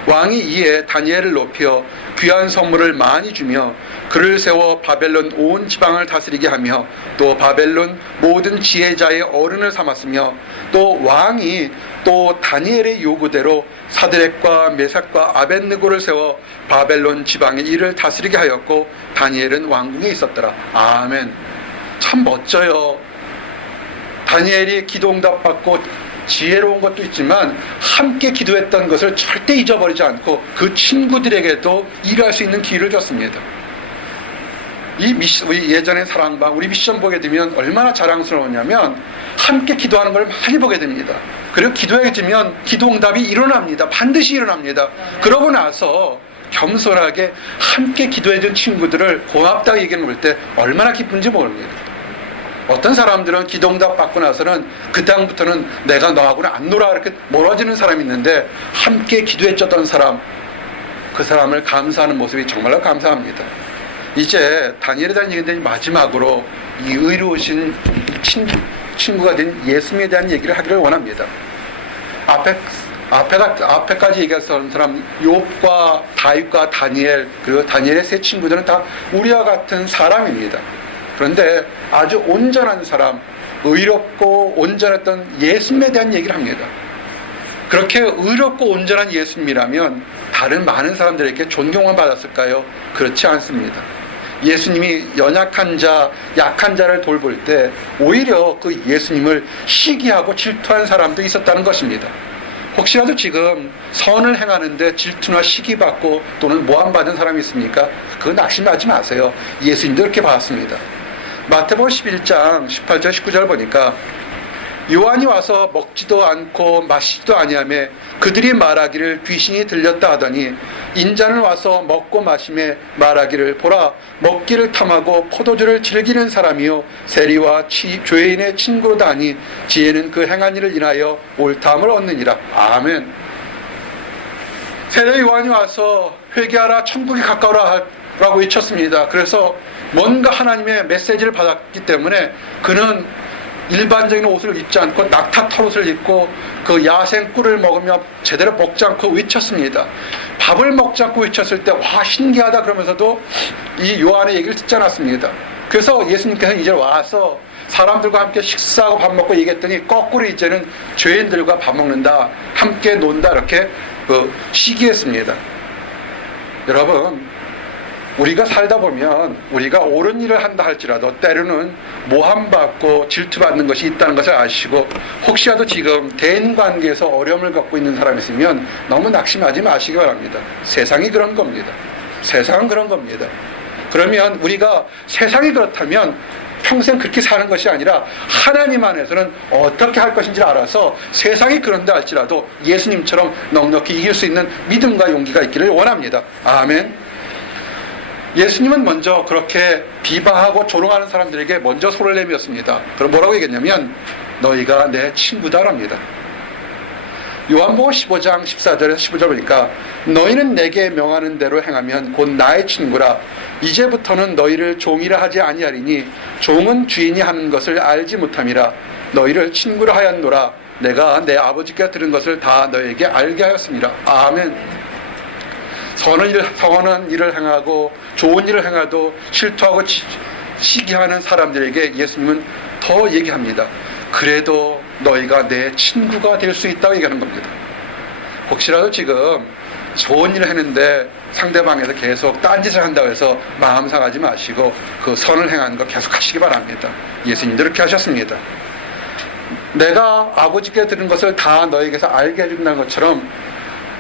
왕이 이에 다니엘을 높여 귀한 선물을 많이 주며 그를 세워 바벨론 온 지방을 다스리게 하며 또 바벨론 모든 지혜자의 어른을 삼았으며 또 왕이 또 다니엘의 요구대로 사드렉과 메삭과 아벳느고를 세워 바벨론 지방의 일을 다스리게 하였고 다니엘은 왕궁에 있었더라. 아멘. 참 멋져요. 다니엘이 기도응답 받고 지혜로운 것도 있지만 함께 기도했던 것을 절대 잊어버리지 않고 그 친구들에게도 일할 수 있는 기회를 줬습니다. 우리 예전에 사랑방 우리 미션 보게 되면 얼마나 자랑스러웠냐면 함께 기도하는 걸 많이 보게 됩니다. 그리고 기도해지면 기도응답이 일어납니다. 반드시 일어납니다. 그러고 나서 겸손하게 함께 기도해준 친구들을 고맙다고 얘기해 볼 때 얼마나 기쁜지 모릅니다. 어떤 사람들은 기도응답 받고 나서는 그 다음부터는 내가 너하고는 안 놀아 이렇게 멀어지는 사람이 있는데 함께 기도해줬던 사람, 그 사람을 감사하는 모습이 정말로 감사합니다. 이제 다니엘에 대한 얘기인데 마지막으로 이 의로우신 친구가 된 예수님에 대한 얘기를 하기를 원합니다. 앞에까지 얘기했던 사람 욥과 다윗과 다니엘 그리고 다니엘의 세 친구들은 다 우리와 같은 사람입니다. 그런데 아주 온전한 사람, 의롭고 온전했던 예수님에 대한 얘기를 합니다. 그렇게 의롭고 온전한 예수님이라면 다른 많은 사람들에게 존경을 받았을까요? 그렇지 않습니다. 예수님이 연약한 자, 약한 자를 돌볼 때 오히려 그 예수님을 시기하고 질투한 사람도 있었다는 것입니다. 혹시라도 지금 선을 행하는데 질투나 시기받고 또는 모함받은 사람이 있습니까? 그거 낙심하지 마세요. 예수님도 그렇게 받았습니다. 마태복음 11장 18절 19절 보니까 요한이 와서 먹지도 않고 마시지도 아니하며 그들이 말하기를 귀신이 들렸다 하더니 인자는 와서 먹고 마시며 말하기를 보라 먹기를 탐하고 포도주를 즐기는 사람이요 세리와 죄인의 친구로다 하니 지혜는 그 행한 일을 인하여 옳다함을 얻느니라. 아멘. 세례 요한이 와서 회개하라 천국이 가까우라 라고 외쳤습니다. 그래서 뭔가 하나님의 메시지를 받았기 때문에 그는 일반적인 옷을 입지 않고 낙타 털옷을 입고 그 야생 꿀을 먹으며 제대로 먹지 않고 외쳤습니다. 밥을 먹지 않고 외쳤을 때 와 신기하다 그러면서도 이 요한의 얘기를 듣지 않았습니다. 그래서 예수님께서 이제 와서 사람들과 함께 식사하고 밥 먹고 얘기했더니 거꾸로 이제는 죄인들과 밥 먹는다 함께 논다 이렇게 시기했습니다. 여러분 우리가 살다 보면 우리가 옳은 일을 한다 할지라도 때로는 모함받고 질투받는 것이 있다는 것을 아시고 혹시라도 지금 대인관계에서 어려움을 겪고 있는 사람이 있으면 너무 낙심하지 마시기 바랍니다. 세상이 그런 겁니다. 세상은 그런 겁니다. 그러면 우리가 세상이 그렇다면 평생 그렇게 사는 것이 아니라 하나님 안에서는 어떻게 할 것인지를 알아서 세상이 그런다 할지라도 예수님처럼 넉넉히 이길 수 있는 믿음과 용기가 있기를 원합니다. 아멘. 예수님은 먼저 그렇게 비방하고 조롱하는 사람들에게 먼저 손을 내밀었습니다. 그럼 뭐라고 얘기했냐면 너희가 내 친구다랍니다. 요한복음 15장 14절에서 15절 보니까 너희는 내게 명하는 대로 행하면 곧 나의 친구라. 이제부터는 너희를 종이라 하지 아니하리니 종은 주인이 하는 것을 알지 못함이라. 너희를 친구라 하였노라. 내가 내 아버지께 들은 것을 다 너에게 알게 하였습니다. 아멘. 선한 일을 행하고 좋은 일을 행하도 실토하고 시기하는 사람들에게 예수님은 더 얘기합니다. 그래도 너희가 내 친구가 될 수 있다고 얘기하는 겁니다. 혹시라도 지금 좋은 일을 했는데 상대방에서 계속 딴짓을 한다고 해서 마음 상하지 마시고 그 선을 행하는 거 계속 하시기 바랍니다. 예수님도 이렇게 하셨습니다. 내가 아버지께 들은 것을 다 너에게서 알게 해준다는 것처럼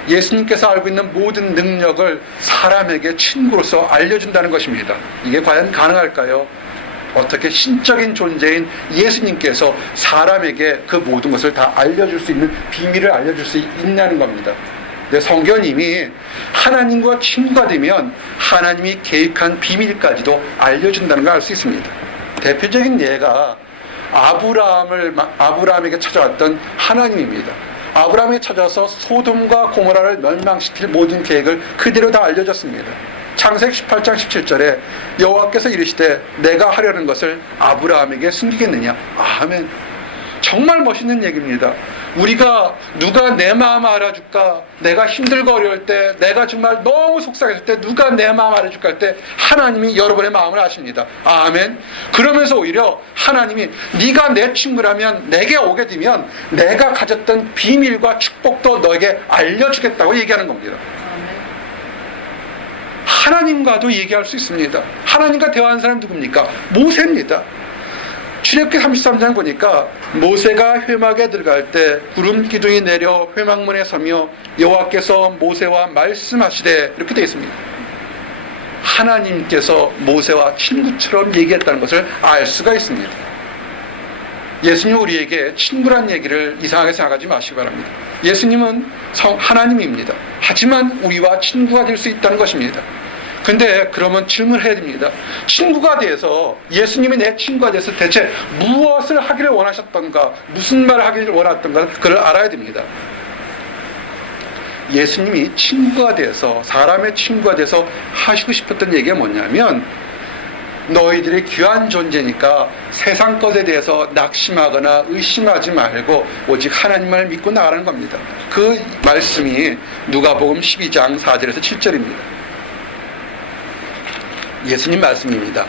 예수님께서 알고 있는 모든 능력을 사람에게 친구로서 알려준다는 것입니다. 이게 과연 가능할까요? 어떻게 신적인 존재인 예수님께서 사람에게 그 모든 것을 다 알려줄 수 있는 비밀을 알려줄 수 있냐는 겁니다. 근데 성경님이 하나님과 친구가 되면 하나님이 계획한 비밀까지도 알려준다는 걸 알 수 있습니다. 대표적인 예가 아브라함에게 찾아왔던 하나님입니다. 아브라함에게 찾아와서 소돔과 고모라를 멸망시킬 모든 계획을 그대로 다 알려줬습니다. 창세기 18장 17절에 여호와께서 이르시되 내가 하려는 것을 아브라함에게 숨기겠느냐. 아멘. 정말 멋있는 얘기입니다. 우리가 누가 내 마음 알아줄까? 내가 힘들고 어려울 때, 내가 정말 너무 속상했을 때 누가 내 마음 알아줄까 할 때 하나님이 여러분의 마음을 아십니다. 아멘. 그러면서 오히려 하나님이 네가 내 친구라면 내게 오게 되면 내가 가졌던 비밀과 축복도 너에게 알려주겠다고 얘기하는 겁니다. 하나님과도 얘기할 수 있습니다. 하나님과 대화하는 사람이 누굽니까? 모세입니다. 출애굽기 33장 보니까 모세가 회막에 들어갈 때 구름 기둥이 내려 회막문에 서며 여호와께서 모세와 말씀하시되 이렇게 되어 있습니다. 하나님께서 모세와 친구처럼 얘기했다는 것을 알 수가 있습니다. 예수님은 우리에게 친구란 얘기를 이상하게 생각하지 마시기 바랍니다. 예수님은 하나님입니다. 하지만 우리와 친구가 될 수 있다는 것입니다. 근데 그러면 질문을 해야 됩니다. 친구가 돼서 예수님이 내 친구가 돼서 대체 무엇을 하기를 원하셨던가, 무슨 말을 하기를 원했던가 그걸 알아야 됩니다. 예수님이 친구가 돼서, 사람의 친구가 돼서 하시고 싶었던 얘기가 뭐냐면 너희들이 귀한 존재니까 세상 것에 대해서 낙심하거나 의심하지 말고 오직 하나님만을 믿고 나가는 겁니다. 그 말씀이 누가복음 12장 4절에서 7절입니다. 예수님 말씀입니다.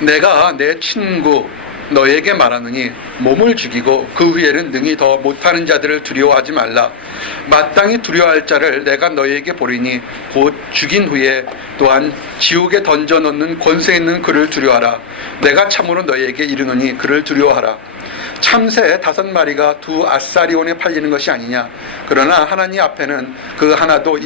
내가 내 친구 너에게 말하느니 몸을 죽이고 그 후에는 능히 더 못하는 자들을 두려워하지 말라. 마땅히 두려워할 자를 내가 너에게 보리니 곧 죽인 후에 또한 지옥에 던져놓는 권세 있는 그를 두려워하라. 내가 참으로 너에게 이르노니 그를 두려워하라. 참새 5마리가 2 아사리온에 팔리는 것이 아니냐. 그러나 하나님 앞에는 그 하나도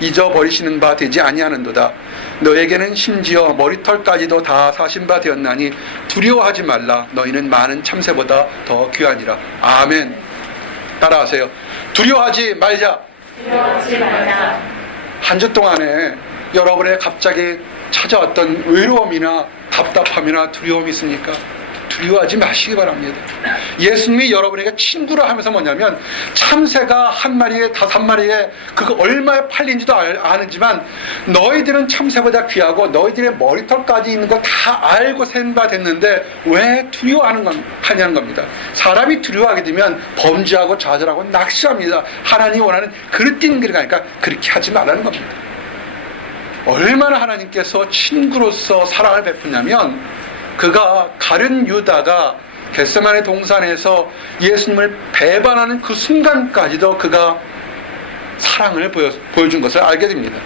잊어버리시는 바 되지 아니하는도다. 너에게는 심지어 머리털까지도 다 사신 바 되었나니 두려워하지 말라. 너희는 많은 참새보다 더 귀하니라. 아멘. 따라하세요. 두려워하지 말자. 두려워하지 말자. 한 주 동안에 여러분의 갑자기 찾아왔던 외로움이나 답답함이나 두려움이 있습니까? 두려워하지 마시기 바랍니다. 예수님이 여러분에게 친구라 하면서 뭐냐면 참새가 1마리에 5마리에 그거 얼마에 팔린지도 아는지만 너희들은 참새보다 귀하고 너희들의 머리털까지 있는 거 다 알고 센 바 됐는데 왜 두려워하냐는 겁니다. 사람이 두려워하게 되면 범죄하고 좌절하고 낙심합니다. 하나님이 원하는 그릇된 길을 가니까 그렇게 하지 말라는 겁니다. 얼마나 하나님께서 친구로서 사랑을 베푸냐면 그가 가룟 유다가 겟세마네 동산에서 예수님을 배반하는 그 순간까지도 그가 사랑을 보여준 것을 알게 됩니다.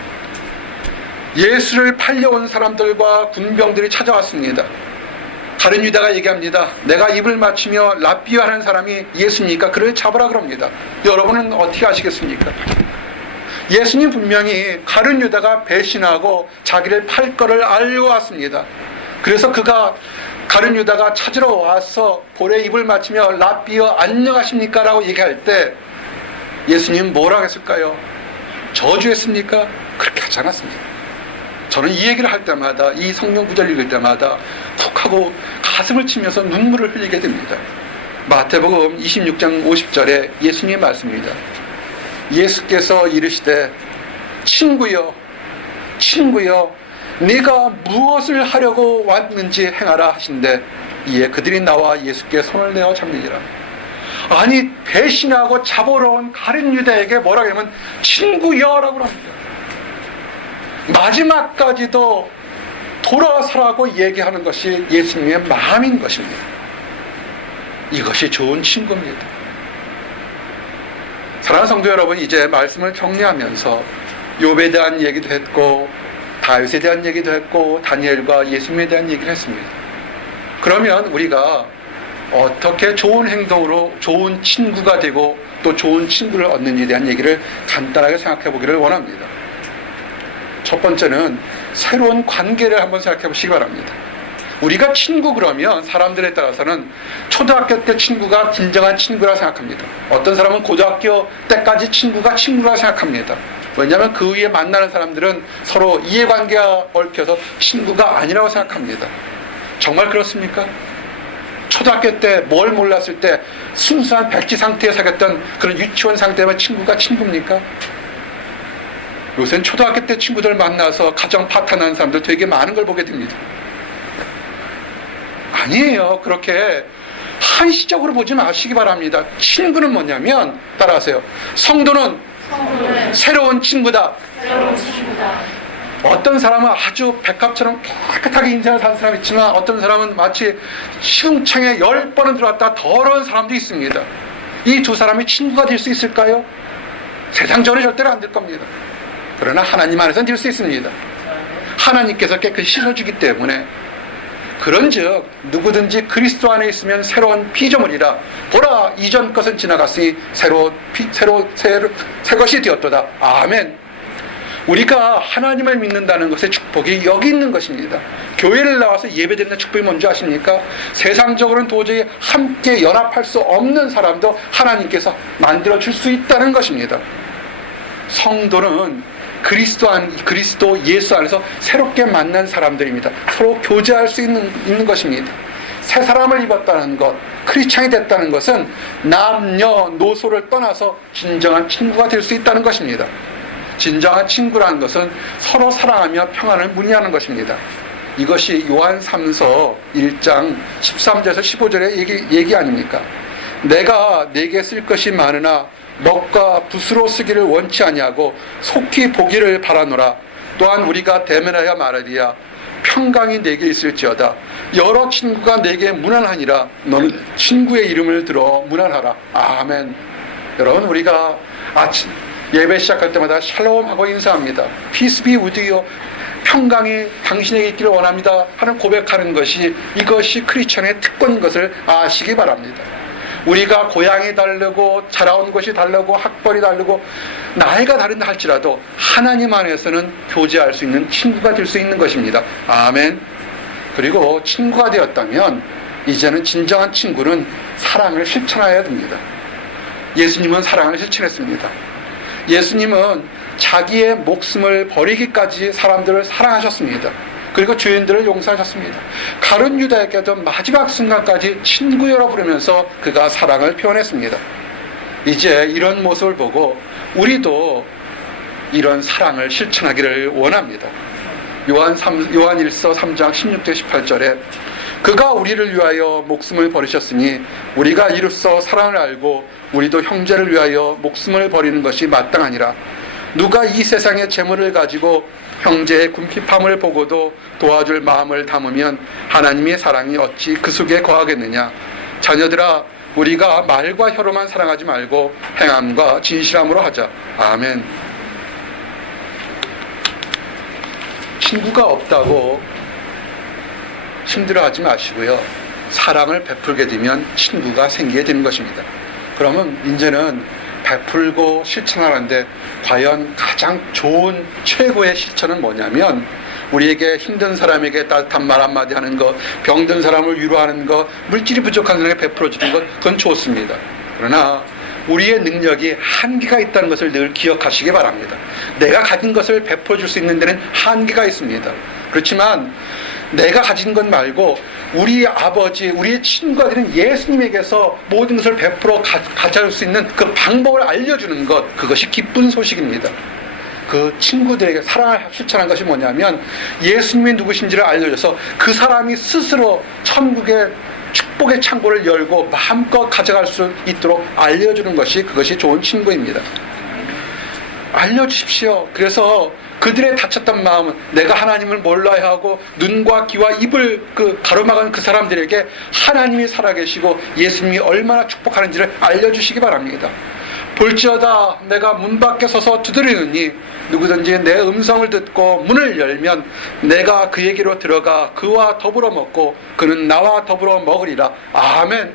예수를 팔려온 사람들과 군병들이 찾아왔습니다. 가룟 유다가 얘기합니다. 내가 입을 맞추며 랍비유 하는 사람이 예수니까 그를 잡으라 그럽니다. 여러분은 어떻게 아시겠습니까? 예수님 분명히 가룟 유다가 배신하고 자기를 팔 거를 알고 왔습니다. 그래서 그가 가룟 유다가 찾으러 와서 볼에 입을 맞추며 랍비여 안녕하십니까? 라고 얘기할 때 예수님 뭐라고 했을까요? 저주했습니까? 그렇게 하지 않았습니다. 저는 이 얘기를 할 때마다, 이 성경 구절 읽을 때마다 푹 하고 가슴을 치면서 눈물을 흘리게 됩니다. 마태복음 26장 50절에 예수님의 말씀입니다. 예수께서 이르시되 친구여 네가 무엇을 하려고 왔는지 행하라 하신대 이에 그들이 나와 예수께 손을 내어 잡느니라. 아니, 배신하고 잡으러 온 가룟 유다에게 뭐라고 하냐면 친구여라고 합니다. 마지막까지도 돌아서라고 얘기하는 것이 예수님의 마음인 것입니다. 이것이 좋은 친구입니다. 사랑하는 성도 여러분, 이제 말씀을 정리하면서 욥에 대한 얘기도 했고 다윗에 대한 얘기도 했고 다니엘과 예수님에 대한 얘기를 했습니다. 그러면 우리가 어떻게 좋은 행동으로 좋은 친구가 되고 또 좋은 친구를 얻는지에 대한 얘기를 간단하게 생각해 보기를 원합니다. 첫 번째는 새로운 관계를 한번 생각해 보시기 바랍니다. 우리가 친구 그러면 사람들에 따라서는 초등학교 때 친구가 진정한 친구라 생각합니다. 어떤 사람은 고등학교 때까지 친구가 친구라 생각합니다. 왜냐하면 그 위에 만나는 사람들은 서로 이해관계가 얽혀서 친구가 아니라고 생각합니다. 정말 그렇습니까? 초등학교 때 뭘 몰랐을 때 순수한 백지 상태에 사귀었던 그런 유치원 상태만 친구가 친구입니까? 요새는 초등학교 때 친구들 만나서 가정 파탄하는 사람들 되게 많은 걸 보게 됩니다. 아니에요. 그렇게 한시적으로 보지 마시기 바랍니다. 친구는 뭐냐면 따라하세요. 성도는 새로운 친구다. 새로운 친구다. 어떤 사람은 아주 백합처럼 깨끗하게 인생을 사는 사람이 있지만 어떤 사람은 마치 시궁창에 10번은 들어왔다 더러운 사람도 있습니다. 이 두 사람이 친구가 될 수 있을까요? 세상적으로 절대로 안 될 겁니다. 그러나 하나님 안에서는 될 수 있습니다. 하나님께서 깨끗이 씻어주기 때문에 그런즉 누구든지 그리스도 안에 있으면 새로운 피조물이라 보라 이전 것은 지나갔으니 새 것이 되었도다. 아멘. 우리가 하나님을 믿는다는 것의 축복이 여기 있는 것입니다. 교회를 나와서 예배드리는 축복이 뭔지 아십니까? 세상적으로는 도저히 함께 연합할 수 없는 사람도 하나님께서 만들어줄 수 있다는 것입니다. 성도는 그리스도 예수 안에서 새롭게 만난 사람들입니다. 서로 교제할 수 있는 것입니다. 새 사람을 입었다는 것, 크리스찬이 됐다는 것은 남녀노소를 떠나서 진정한 친구가 될 수 있다는 것입니다. 진정한 친구라는 것은 서로 사랑하며 평안을 문의하는 것입니다. 이것이 요한 3서 1장 13절에서 15절의 얘기 아닙니까? 내가 네게 쓸 것이 많으나 먹과 붓으로 쓰기를 원치 아니하고 속히 보기를 바라노라. 또한 우리가 대면하여 말하리야 평강이 내게 있을지어다. 여러 친구가 내게 문안하니라. 너는 친구의 이름을 들어 문안하라. 아멘. 여러분, 우리가 아침 예배 시작할 때마다 샬롬 하고 인사합니다. Peace be with you. 평강이 당신에게 있기를 원합니다 하는 고백하는 것이 이것이 크리스천의 특권인 것을 아시기 바랍니다. 우리가 고향이 다르고 자라온 곳이 다르고 학벌이 다르고 나이가 다른다 할지라도 하나님 안에서는 교제할 수 있는 친구가 될 수 있는 것입니다. 아멘. 그리고 친구가 되었다면 이제는 진정한 친구는 사랑을 실천해야 됩니다. 예수님은 사랑을 실천했습니다. 예수님은 자기의 목숨을 버리기까지 사람들을 사랑하셨습니다. 그리고 죄인들을 용서하셨습니다. 가룟 유다에게도 마지막 순간까지 친구여라 부르면서 그가 사랑을 표현했습니다. 이제 이런 모습을 보고 우리도 이런 사랑을 실천하기를 원합니다. 요한 1서 3장 16절 18절에 그가 우리를 위하여 목숨을 버리셨으니 우리가 이로써 사랑을 알고 우리도 형제를 위하여 목숨을 버리는 것이 마땅하니라. 누가 이 세상의 재물을 가지고 형제의 궁핍함을 보고도 도와줄 마음을 담으면 하나님의 사랑이 어찌 그 속에 거하겠느냐. 자녀들아, 우리가 말과 혀로만 사랑하지 말고 행함과 진실함으로 하자. 아멘. 친구가 없다고 힘들어하지 마시고요. 사랑을 베풀게 되면 친구가 생기게 되는 것입니다. 그러면 이제는 베풀고 실천하는데 과연 가장 좋은 최고의 실천은 뭐냐면 우리에게 힘든 사람에게 따뜻한 말 한마디 하는 것, 병든 사람을 위로하는 것, 물질이 부족한 사람에게 베풀어 주는 것, 그건 좋습니다. 그러나 우리의 능력이 한계가 있다는 것을 늘 기억하시기 바랍니다. 내가 가진 것을 베풀어 줄 수 있는 데는 한계가 있습니다. 그렇지만 내가 가진 것 말고 우리 아버지, 우리의 친구가 되는 예수님에게서 모든 것을 베풀어 가져올 수 있는 그 방법을 알려주는 것, 그것이 기쁜 소식입니다. 그 친구들에게 사랑을 실천한 것이 뭐냐면 예수님이 누구신지를 알려줘서 그 사람이 스스로 천국에 축복의 창고를 열고 마음껏 가져갈 수 있도록 알려주는 것이, 그것이 좋은 친구입니다. 알려주십시오. 그래서 그들의 다쳤던 마음은, 내가 하나님을 몰라야 하고 눈과 귀와 입을 가로막은 그 사람들에게 하나님이 살아계시고 예수님이 얼마나 축복하는지를 알려주시기 바랍니다. 볼지어다 내가 문 밖에 서서 두드리느니 누구든지 내 음성을 듣고 문을 열면 내가 그에게로 들어가 그와 더불어 먹고 그는 나와 더불어 먹으리라. 아멘.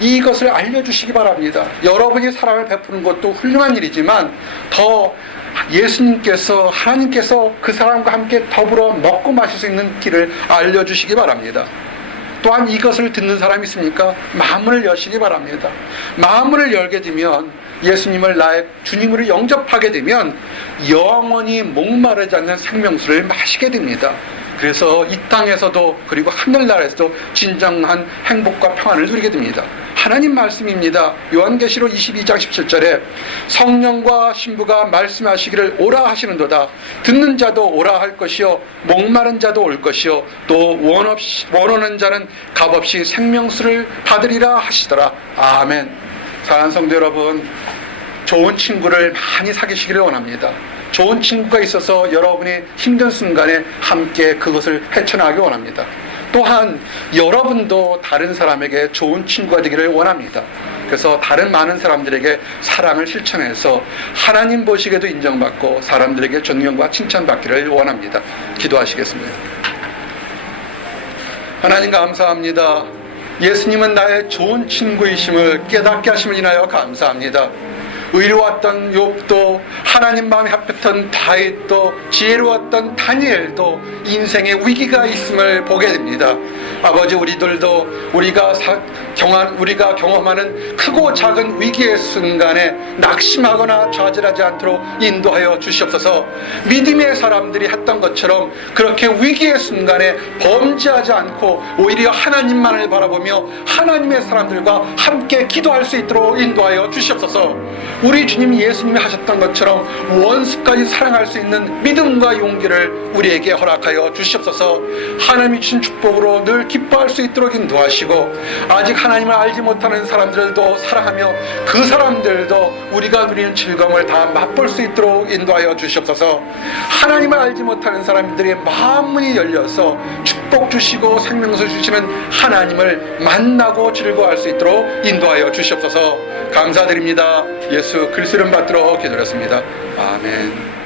이것을 알려주시기 바랍니다. 여러분이 사랑을 베푸는 것도 훌륭한 일이지만 더 예수님께서, 하나님께서 그 사람과 함께 더불어 먹고 마실 수 있는 길을 알려주시기 바랍니다. 또한 이것을 듣는 사람이 있습니까? 마음을 여시기 바랍니다. 마음을 열게 되면, 예수님을 나의 주님으로 영접하게 되면 영원히 목마르지 않는 생명수를 마시게 됩니다. 그래서 이 땅에서도 그리고 하늘나라에서도 진정한 행복과 평안을 누리게 됩니다. 하나님 말씀입니다. 요한계시록 22장 17절에 성령과 신부가 말씀하시기를 오라 하시는도다. 듣는 자도 오라 할 것이요 목마른 자도 올 것이요 또 원하는 자는 값없이 생명수를 받으리라 하시더라. 아멘. 사랑하는 성도 여러분, 좋은 친구를 많이 사귀시기를 원합니다. 좋은 친구가 있어서 여러분이 힘든 순간에 함께 그것을 헤쳐나가기 원합니다. 또한 여러분도 다른 사람에게 좋은 친구가 되기를 원합니다. 그래서 다른 많은 사람들에게 사랑을 실천해서 하나님 보시기에도 인정받고 사람들에게 존경과 칭찬받기를 원합니다. 기도하시겠습니다. 하나님 감사합니다. 예수님은 나의 좋은 친구이심을 깨닫게 하심을 인하여 감사합니다. 의로웠던 욥도, 하나님 마음에 합했던 다윗도, 지혜로웠던 다니엘도 인생의 위기가 있음을 보게 됩니다. 아버지, 우리들도 우리가 경험하는 크고 작은 위기의 순간에 낙심하거나 좌절하지 않도록 인도하여 주시옵소서. 믿음의 사람들이 했던 것처럼 그렇게 위기의 순간에 범죄하지 않고 오히려 하나님만을 바라보며 하나님의 사람들과 함께 기도할 수 있도록 인도하여 주시옵소서. 우리 주님 예수님이 하셨던 것처럼 원수까지 사랑할 수 있는 믿음과 용기를 우리에게 허락하여 주시옵소서. 하나님이 주신 축복으로 늘 기뻐할 수 있도록 인도하시고, 아직 하나님을 알지 못하는 사람들도 사랑하며 그 사람들도 우리가 누리는 즐거움을 다 맛볼 수 있도록 인도하여 주시옵소서. 하나님을 알지 못하는 사람들의 마음문이 열려서 축복 주시고 생명수 주시는 하나님을 만나고 즐거워할 수 있도록 인도하여 주시옵소서. 감사드립니다. 예수 그리스도 이름 받들어 기도했습니다. 아멘.